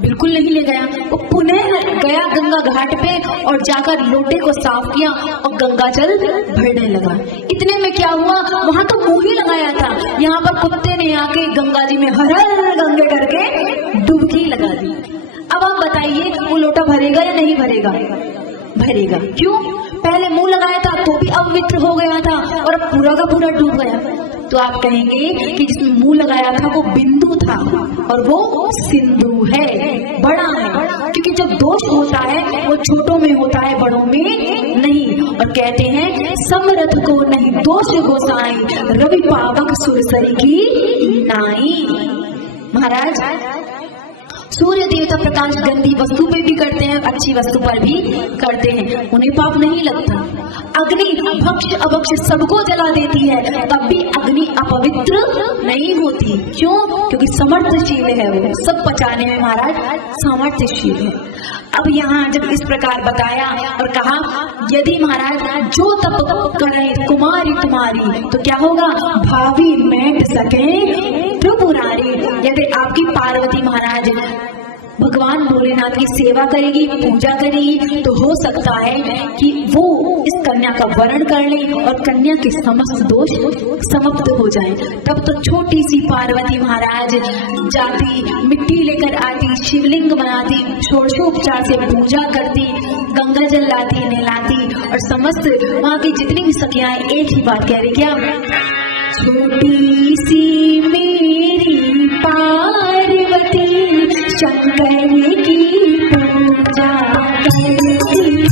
बिल्कुल नहीं ले गया। वो पुनः गया गंगा घाट पे और जाकर लोटे को साफ किया और गंगा जल भरने लगा। इतने में क्या हुआ, वहां तो मुंह ही लगाया था, यहाँ पर कुत्ते ने आके गंगा जी में हर हर गंगे करके डुबकी लगा दी। अब आप बताइए वो लोटा भरेगा या नहीं भरेगा? भरेगा। क्यों? पहले मुंह लगाया था तो भी अपवित्र हो गया था और अब पूरा का पूरा डूब गया। तो आप कहेंगे कि जिसमें मुंह लगाया था वो बिंदु था और वो सिंधु है, बड़ा है। क्योंकि जब दोष होता है वो छोटों में होता है, बड़ों में नहीं। और कहते हैं समरथ को नहीं दोष गोसाई, रवि पावक सुरसरी की नाई। महाराज सूर्य देवता प्रकाश गंदी वस्तु पे भी करते हैं, अच्छी वस्तु पर भी करते हैं, उन्हें पाप नहीं लगता। अग्नि भक्ष अभक्ष सबको जला देती है, तब भी अग्नि अपवित्र नहीं होती। क्यों? क्योंकि समर्थशील है, वो सब पचाने में महाराज सामर्थ्यशील है। अब यहाँ जब इस प्रकार बताया और कहा यदि महाराज जो तप करें कुमारी तुम्हारी तो क्या होगा, भावी मैट सके त्रिपुरारी। यदि आपकी पार्वती महाराज भगवान भोलेनाथ की सेवा करेगी, पूजा करेगी, तो हो सकता है कि वो इस कन्या का वरण कर ले और कन्या के समस्त दोष समाप्त हो जाए। तब तो छोटी सी पार्वती महाराज जाती, मिट्टी लेकर आती, शिवलिंग बनाती, षोडशोपचार से पूजा करती, गंगा जल लाती, नहलाती और समस्त वहाँ की जितनी भी सखियाएं एक ही बात कह रही, क्या? छोटी सी मेरी पार्वती शंकर की पूजा करती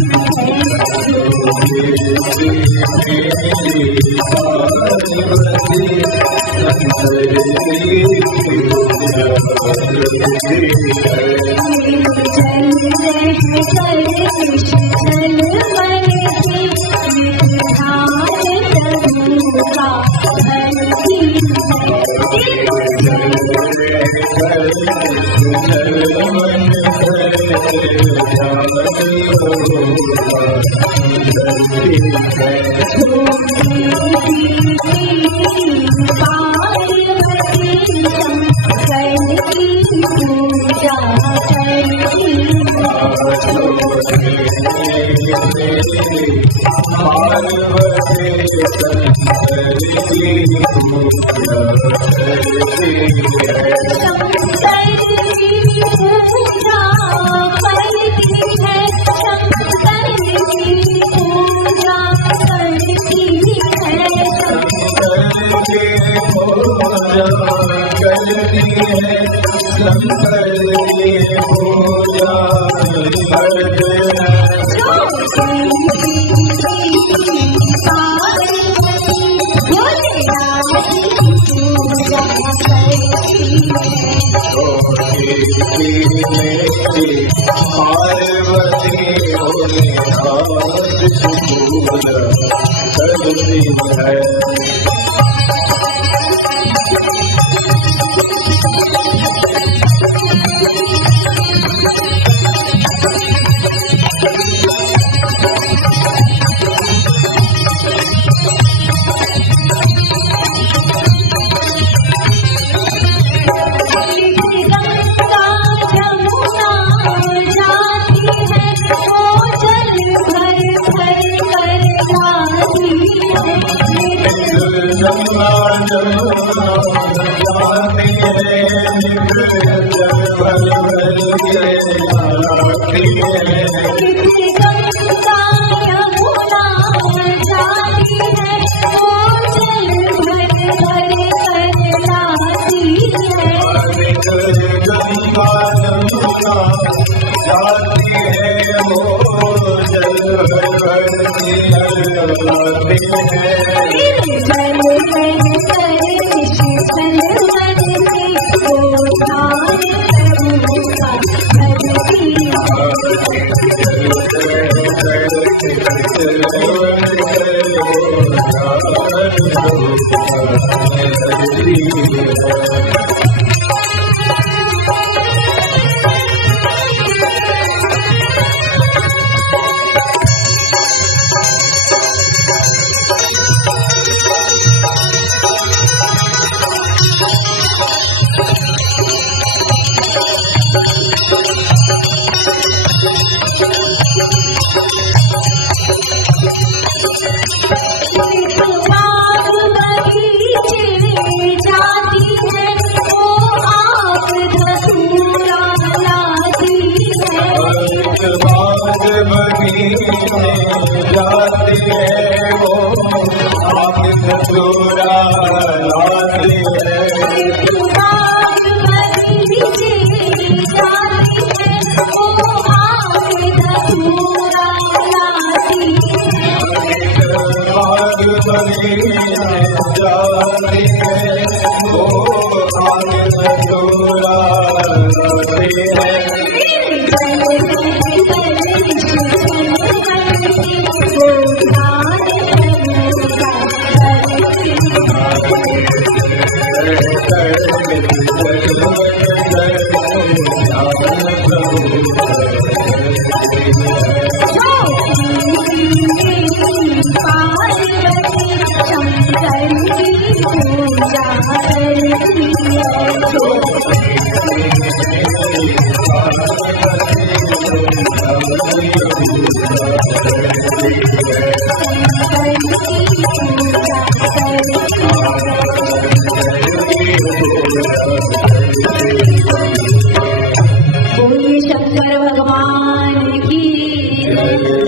बोलिए शंकर भगवान की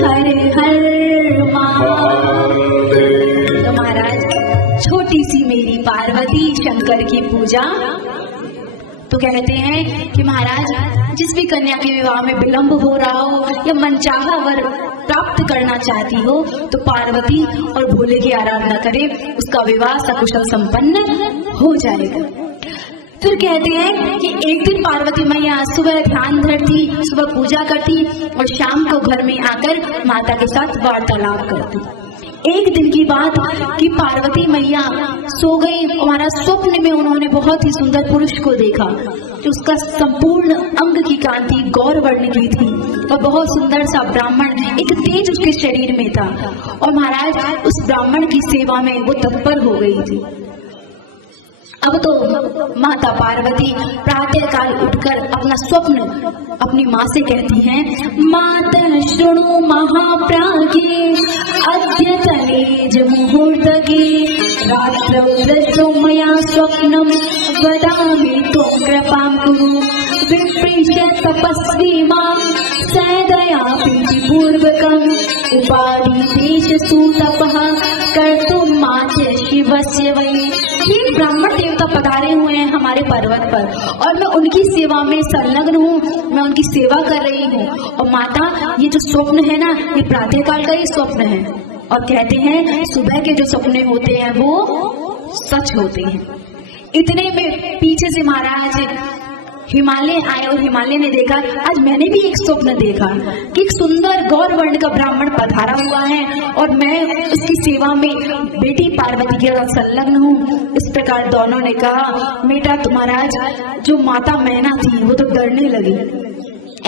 हर हर महादेव। तो महाराज छोटी सी मेरी पार्वती शंकर की पूजा तो कहते हैं कि महाराज जिस भी कन्या के विवाह में विलंब हो रहा हो या मनचाहा वर प्राप्त करना चाहती हो तो पार्वती और भोले की आराधना करे, उसका विवाह सकुशल संपन्न हो जाएगा। फिर कहते हैं कि एक दिन पार्वती मैया सुबह ध्यान धरती, सुबह पूजा करती और शाम को घर में आकर माता के साथ वार्तालाप करती। एक दिन की बात कि पार्वती मैया सो गई, हमारा स्वप्न में उन्होंने बहुत ही सुंदर पुरुष को देखा कि उसका संपूर्ण अंग की कांति गौर वर्ण की थी और बहुत सुंदर सा ब्राह्मण, एक तेज उसके शरीर में था और महाराज उस ब्राह्मण की सेवा में वो तत्पर हो गई थी। अब तो माता पार्वती प्रातः काल उठकर अपना स्वप्न अपनी माँ से कहती हैं, मातः शृणु महाप्राज्ञे अद्यतनेज मुहूर्तके रात्रौ दृष्टो मया स्वप्नं वदामि त्वं कृपां कुरु विप्रेष्य तपस्वी मां सदया प्रीतिपूर्वकम् उपाधितेषु तपः कर्तुं माते शिवस्य वै। ये ब्राह्मण देवता पधारे हुए हैं हमारे पर्वत पर और मैं उनकी सेवा में संलग्न हूँ, मैं उनकी सेवा कर रही हूँ। और माता ये जो स्वप्न है ना, ये प्रातःकाल का ही स्वप्न है और कहते हैं सुबह के जो सपने होते हैं वो सच होते हैं। इतने में पीछे से महाराज हिमालय आए और हिमालय ने देखा, आज मैंने भी एक स्वप्न देखा कि एक सुंदर गौर वर्ण का ब्राह्मण पधारा हुआ है और मैं उसकी सेवा में बेटी पार्वती के साथ संलग्न हूँ। इस प्रकार दोनों ने कहा, बेटा तुम्हारा जो माता मैना थी वो तो डरने लगी,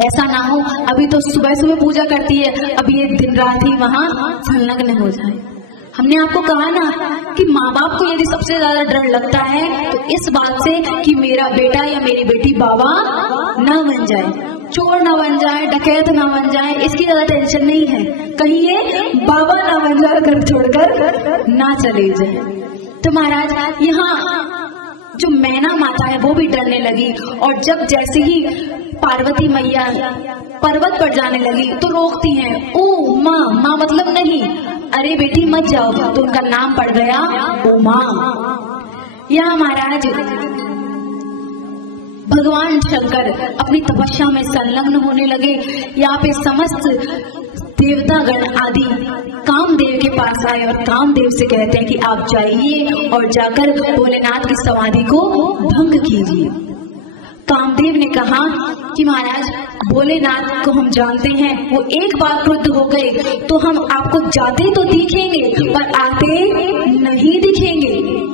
ऐसा ना हो अभी तो सुबह सुबह पूजा करती है, अभी ये दिन रात ही वहां संलग्न हो जाए। हमने आपको कहा ना कि माँ बाप को यदि सबसे ज्यादा डर लगता है तो इस बात से कि मेरा बेटा या मेरी बेटी बाबा ना बन जाए, चोर ना बन जाए, डकैत ना बन जाए, इसकी ज्यादा टेंशन नहीं है, कहीं ये बाबा ना बन जाए, घर छोड़कर ना चले जाए। तो महाराज यहाँ जो मैना माता है वो भी डरने लगी, और जब जैसे ही पार्वती मैया पर्वत पर जाने लगी तो रोकती हैं, ओ माँ, माँ मतलब नहीं, अरे बेटी मत जाओ, तो उनका नाम पड़ गया उमा। यहाँ महाराज भगवान शंकर अपनी तपस्या में संलग्न होने लगे। यहाँ पे समस्त देवतागण आदि कामदेव के पास आए और कामदेव से कहते हैं कि आप जाइए और जाकर भोलेनाथ की समाधि को भंग कीजिए। कामदेव ने कहा कि महाराज भोलेनाथ को हम जानते हैं, वो एक बार क्रुद्ध हो गए तो हम आपको जाते तो दिखेंगे पर आते नहीं दिखेंगे।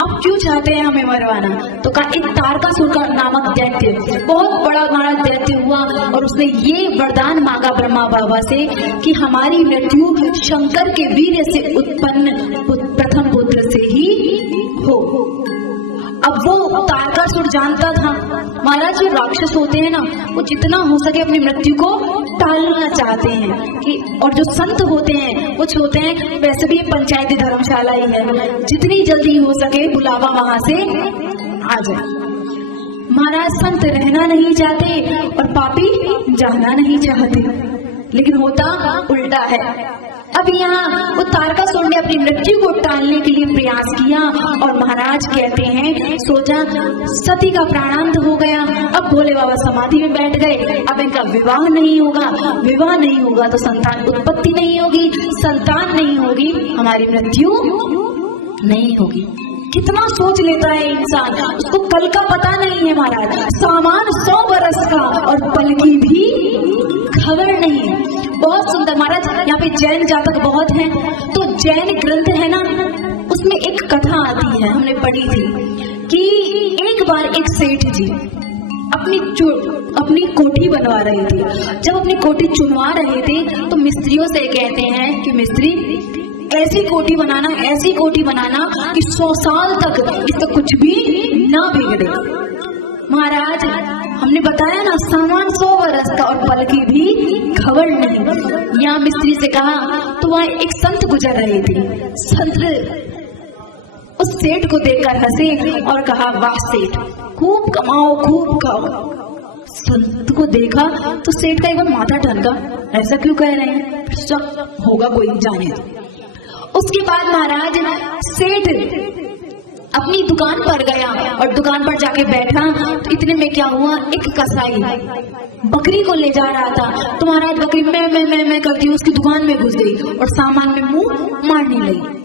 आप क्यों चाहते हैं हमें मरवाना? तो कहा एक तारकासुर का नामक दैत्य, बहुत बड़ा हमारा दैत्य हुआ और उसने ये वरदान मांगा ब्रह्मा बाबा से कि हमारी मृत्यु शंकर के वीर्य से उत्पन्न प्रथम पुत्र से ही हो। अब वो तारकासुर जानता था महाराज जो राक्षस होते हैं ना, वो जितना हो सके अपनी मृत्यु को टालना चाहते हैं कि, और जो संत होते हैं वो होते हैं वैसे भी पंचायती धर्मशाला ही है, जितनी जल्दी हो सके बुलावा वहां से आ जाए। महाराज संत रहना नहीं चाहते और पापी जाना नहीं चाहते, लेकिन होता उल्टा है। अब यहाँ वो तारकासुर ने अपनी मृत्यु को टालने के लिए प्रयास किया और महाराज कहते हैं सोचा सती का प्राणांत हो गया, अब भोले बाबा समाधि में बैठ गए, अब इनका विवाह नहीं होगा, विवाह नहीं होगा तो संतान उत्पत्ति नहीं होगी, संतान नहीं होगी हमारी मृत्यु नहीं होगी। कितना सोच लेता है इंसान, उसको कल का पता नहीं है महाराज, सामान 100 बरस का और पल की भी खबर नहीं। बहुत सुंदर महाराज, यहाँ पे जैन जातक बहुत हैं, तो जैन ग्रंथ है ना, उसमें एक कथा आती है, हमने पढ़ी थी कि एक बार एक सेठ जी अपनी कोठी बनवा रहे थे। जब अपनी कोठी चुनवा रहे थे तो मिस्त्रियों से कहते हैं कि मिस्त्री ऐसी कोठी बनाना, ऐसी कोठी बनाना कि 100 साल तक इसका कुछ भी ना बिगड़े। महाराज हमने बताया ना, सामान 100 बरस का और पल की भी खबर नहीं। यहाँ मिस्त्री से कहा तो वहाँ एक संत गुजर रहे थे। संत उस सेठ को देखकर हंसे और कहा वाह सेठ, खूब कमाओ खूब खाओ। संत को देखा तो सेठ का एकदम माथा ठनका, ऐसा क्यों कह रहे हैं, होगा कोई जाने दो। उसके बाद महाराज सेठ अपनी दुकान पर गया और दुकान पर जाके बैठा तो इतने में क्या हुआ, एक कसाई बकरी को ले जा रहा था तो महाराज बकरी मैं करती उसकी दुकान में घुस गई और सामान में मुंह मारने लगी।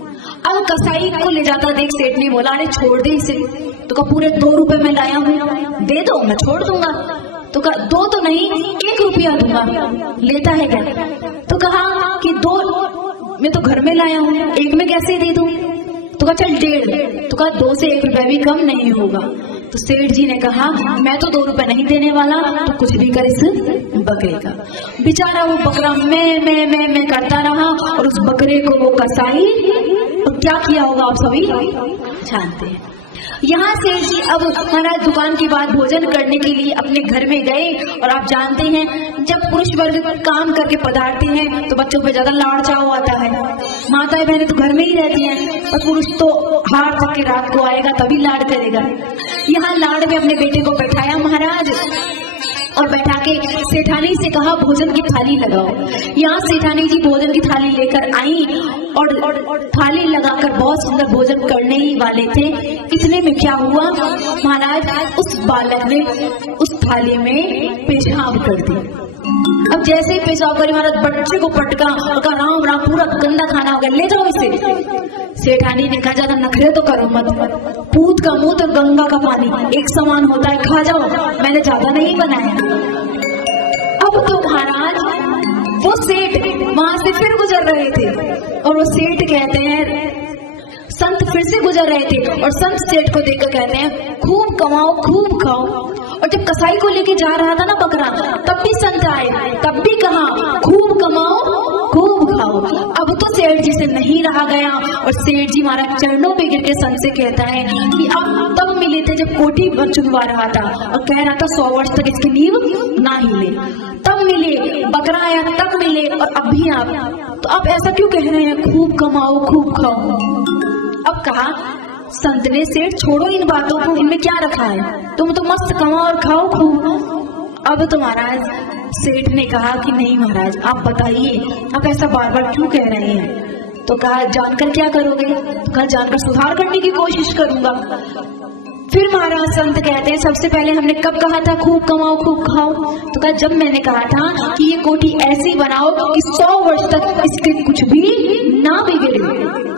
अब कसाई को ले जाता देख सेठ ने बोला अरे छोड़ दे इसे, तो कहा पूरे 2 रुपए में लाया हूँ, दे दो मैं छोड़ दूंगा। तो कहा 2 तो नहीं 1 रुपया दूंगा, लेता है क्या? तो कहा कि 2 मैं तो घर में लाया हूँ, 1 में कैसे दे दूं? तो कहा चल 1.5। तो कहा 2 से 1 रुपया भी कम नहीं होगा। तो सेठ जी ने कहा मैं तो 2 रुपए नहीं देने वाला, तो कुछ भी कर इस बकरे का। बेचारा वो बकरा मैं करता रहा और उस बकरे को वो कसाई तो क्या किया होगा आप सभी जानते हैं। यहाँ से जी अब महाराज दुकान के बाद भोजन करने के लिए अपने घर में गए और आप जानते हैं जब पुरुष वर्ग काम करके पधारते हैं तो बच्चों पे ज्यादा लाड़ चाव आता है। माताएं बहनें तो घर में ही रहती हैं और पुरुष तो हार थक के रात को आएगा तभी लाड़ करेगा। यहाँ लाड़ में अपने बेटे को बैठाया महाराज और बैठा के सेठानी से कहा भोजन की थाली लगाओ। यहाँ सेठानी जी भोजन की थाली लेकर आई और थाली लगाकर बहुत सुंदर भोजन करने ही वाले थे। इतने में क्या हुआ महाराज, उस बालक ने उस थाली में पेशाब कर दिया। अब जैसे ही पेशाब करी महाराज बच्चे को पटका और कहा राम राम पूरा गंदा खाना हो गया, ले जाओ इसे। सेठानी ने कहा ज्यादा नखरे तो करो मत, पूत का मुंह तो गंगा का पानी एक समान होता है, खा जाओ, मैंने ज्यादा नहीं बनाया। अब तो महाराज वो सेठ वहां से फिर गुजर रहे थे और वो सेठ कहते हैं संत फिर से गुजर रहे थे और संत सेठ को देखकर कहते हैं खूब कमाओ खूब खाओ। और जब कसाई को लेके जा रहा था ना बकरा, तब भी संत आए, तब भी कहा खूब कमाओ खूब खाओ। अब तो सेठ जी से नहीं रहा गया और सेठ जी महाराज चरणों पे गिर के संत से कहता है कि आप तब मिले थे जब कोठी चुनवा रहा था और कह रहा था 100 वर्ष तक इसकी नींव ना हिले, तब मिले, बकरा आया तब मिले और अब भी आप, तो आप ऐसा क्यों कह रहे हैं खूब कमाओ खूब खाओ। अब कहा संत ने, सेठ छोड़ो इन बातों को, इनमें क्या रखा है, तुम तो मस्त कमाओ और खाओ खूब। अब तो महाराज सेठ ने कहा कि नहीं महाराज आप बताइए, आप ऐसा बार बार क्यों कह रहे हैं। तो कहा जानकर क्या करोगे। तो कहा जानकर सुधार करने की कोशिश करूंगा। फिर महाराज संत कहते हैं सबसे पहले हमने कब कहा था खूब कमाओ खूब खाओ। तो कहा जब मैंने कहा था कि ये कोठी ऐसी बनाओ कि 100 वर्ष तक इसके कुछ भी ना बिगड़े।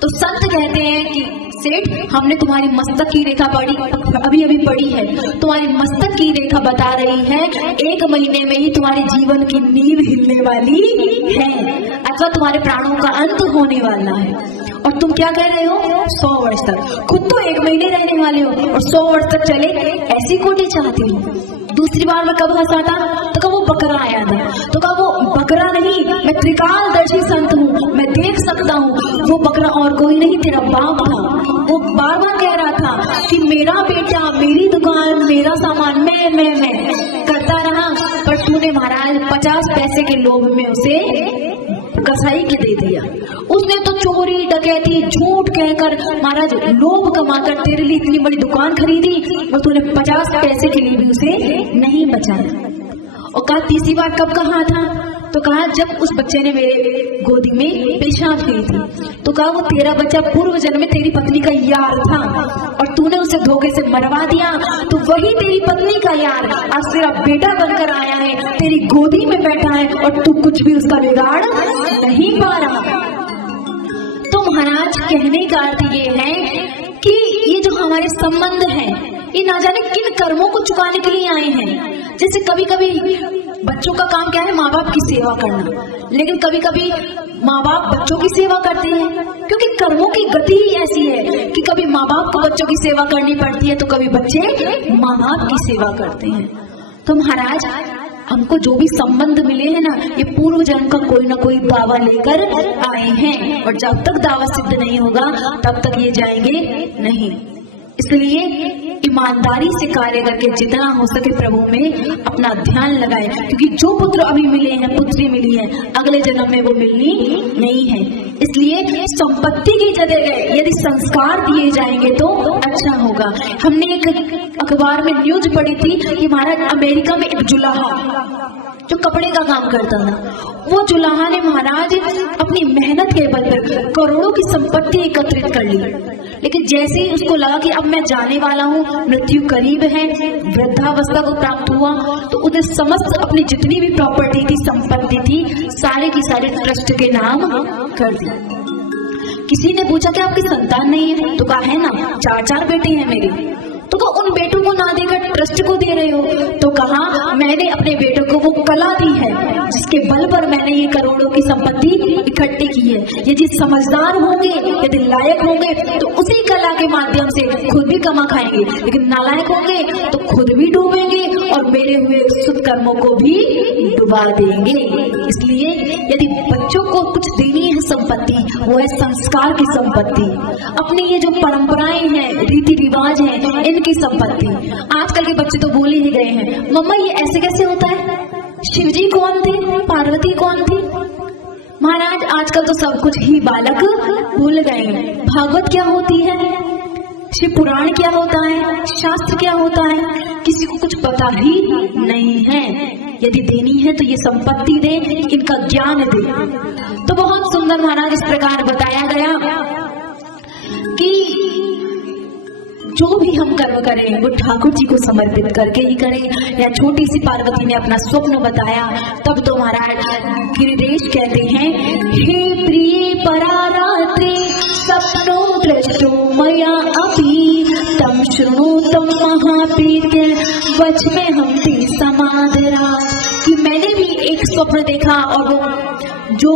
तो संत कहते हैं कि सेठ हमने तुम्हारी मस्तक की रेखा पढ़ी, अभी अभी पढ़ी है, तुम्हारी मस्तक की रेखा बता रही है 1 महीने में ही तुम्हारे जीवन की नींव हिलने वाली है अथवा तुम्हारे प्राणों का अंत होने वाला है। और तुम क्या कह रहे हो 100 वर्ष तक, खुद तो 1 महीने रहने वाले हो और 100 वर्ष तक चले ऐसी कोठी चाहती हो। दूसरी बार मैं कब हंसा था, तो कहा वो बकरा आया था। तो कहा वो बकरा नहीं, मैं त्रिकालदर्शी संत हूँ, मैं देख सकता हूँ वो बकरा और कोई नहीं तेरा बाप था। वो बार बार कह रहा था कि मेरा बेटा, मेरी दुकान, मेरा सामान, मैं करता रहा, पर तूने महाराज 50 पैसे के लोभ में उसे कसाई के दे दिया। उसने तो चोरी डकैती झूठ कहकर महाराज लोभ कमाकर तेरे लिए इतनी बड़ी दुकान खरीदी और तूने 50 पैसे के लिए भी उसे नहीं बचाया। और कहा तीसरी बार कब कहा था, तो कहा जब उस बच्चे ने मेरे गोदी में पेशाब की थी। तो कहा वो तेरा बच्चा पूर्व जन्म में तेरी पत्नी का यार था और तूने उसे धोखे से मरवा दिया, तो वही तेरी पत्नी का यार आज तेरा बेटा बनकर आया है, तेरी गोदी में बैठा है और तू कुछ भी उसका बिगाड़ नहीं पा रहा। तो महाराज कहने का अर्थ ये है कि ये जो हमारे संबंध हैं ये ना जाने किन कर्मों को चुकाने के लिए आए हैं। जैसे कभी कभी बच्चों का काम क्या है, माँ बाप की सेवा करना, लेकिन कभी कभी माँ बाप बच्चों की सेवा करते हैं, क्योंकि कर्मों की गति ही ऐसी है कि कभी माँ बाप को बच्चों की सेवा करनी पड़ती है तो कभी बच्चे माँ बाप की सेवा करते हैं। तो महाराज हमको जो भी संबंध मिले हैं ना, ये पूर्व जन्म का कोई ना कोई दावा लेकर आए हैं और जब तक दावा सिद्ध नहीं होगा तब तक ये जाएंगे नहीं। इसलिए ईमानदारी से कार्य करके जितना हो सके प्रभु में अपना ध्यान लगाए, क्योंकि जो पुत्र अभी मिले हैं, पुत्री मिली है, अगले जन्म में वो मिलनी नहीं है। इसलिए संपत्ति की जगह यदि संस्कार दिए जाएंगे तो अच्छा होगा। हमने एक अखबार में न्यूज पढ़ी थी कि महाराज अमेरिका में एक जुलाहा जो कपड़े का काम करता था, वो जुलाहा ने महाराज अपनी मेहनत के बल पर करोड़ों की संपत्ति एकत्रित कर ली, लेकिन जैसे ही उसको लगा कि अब मैं जाने वाला हूँ, मृत्यु करीब है, वृद्धावस्था को प्राप्त हुआ, तो उसने समस्त अपनी जितनी भी प्रॉपर्टी थी, संपत्ति थी, सारे की सारे ट्रस्ट के नाम कर दी। किसी ने पूछा कि आपकी संतान नहीं है, तो कहा है ना 4 बेटे हैं मेरे। तो कहा उन बेटों को ना देकर ट्रस्ट को दे रहे हो। तो कहा मैंने अपने बेटों को वो कला दी है जिसके बल पर मैंने ये करोड़ों की संपत्ति इकट्ठी की है। यदि समझदार होंगे, यदि लायक होंगे तो उसी कला के माध्यम से खुद भी कमा खाएंगे, लेकिन नालायक होंगे तो खुद भी डूबेंगे और मेरे हुए शुभ कर्मों को भी डुबा देंगे। इसलिए यदि बच्चों को कुछ देनी है संपत्ति, वो है संस्कार की संपत्ति, अपनी ये जो परंपराएं हैं, रीति रिवाज हैं, इनकी संपत्ति। आजकल के बच्चे तो भूल ही गए हैं, मम्मा ये ऐसे कैसे होता है, शिव जी कौन थे, पार्वती कौन थी। महाराज आजकल तो सब कुछ ही बालक भूल गए हैं। भागवत क्या होती है, शिव पुराण क्या होता है, शास्त्र क्या होता है, किसी को कुछ पता ही नहीं है। यदि देनी है तो ये संपत्ति दे, इनका ज्ञान दे। तो बहुत सुंदर महाराज इस प्रकार बताया गया कि जो भी हम कर्म करें वो ठाकुर जी को समर्पित करके ही करें। या छोटी सी पार्वती ने अपना स्वप्न बताया, तब तो महाराज गिरिदेश कहते हैं, हे प्रिय परारात्रे सपनो दृष्टो मया अपि तम शृणोतम महाप्रीत्य वच में हम ते समादरा। कि मैंने भी एक स्वप्न देखा और वो जो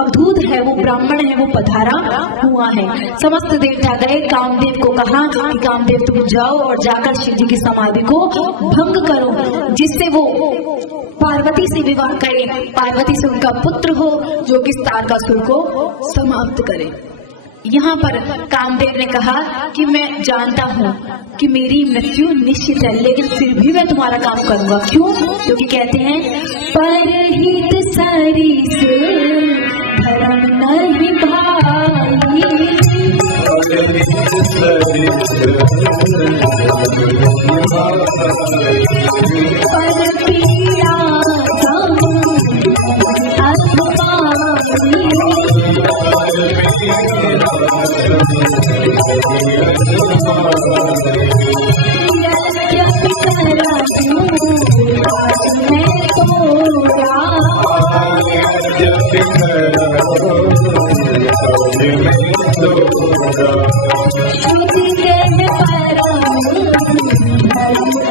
अवधूत है, वो ब्राह्मण है, वो पधारा हुआ है। समस्त देवता गए, कामदेव को कहा कि कामदेव तुम जाओ और जाकर शिव जी की समाधि को भंग करो, जिससे वो पार्वती से विवाह करे, पार्वती से उनका पुत्र हो जो कि तारकासुर को समाप्त करे। यहाँ पर कामदेव ने कहा कि मैं जानता हूँ कि मेरी मृत्यु निश्चित है, लेकिन फिर भी मैं तुम्हारा काम करूंगा। क्यों? क्योंकि कहते हैं परहित सरिस धर्म नहीं भाई,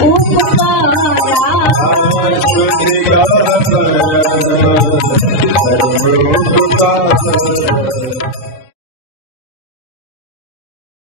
उपकारा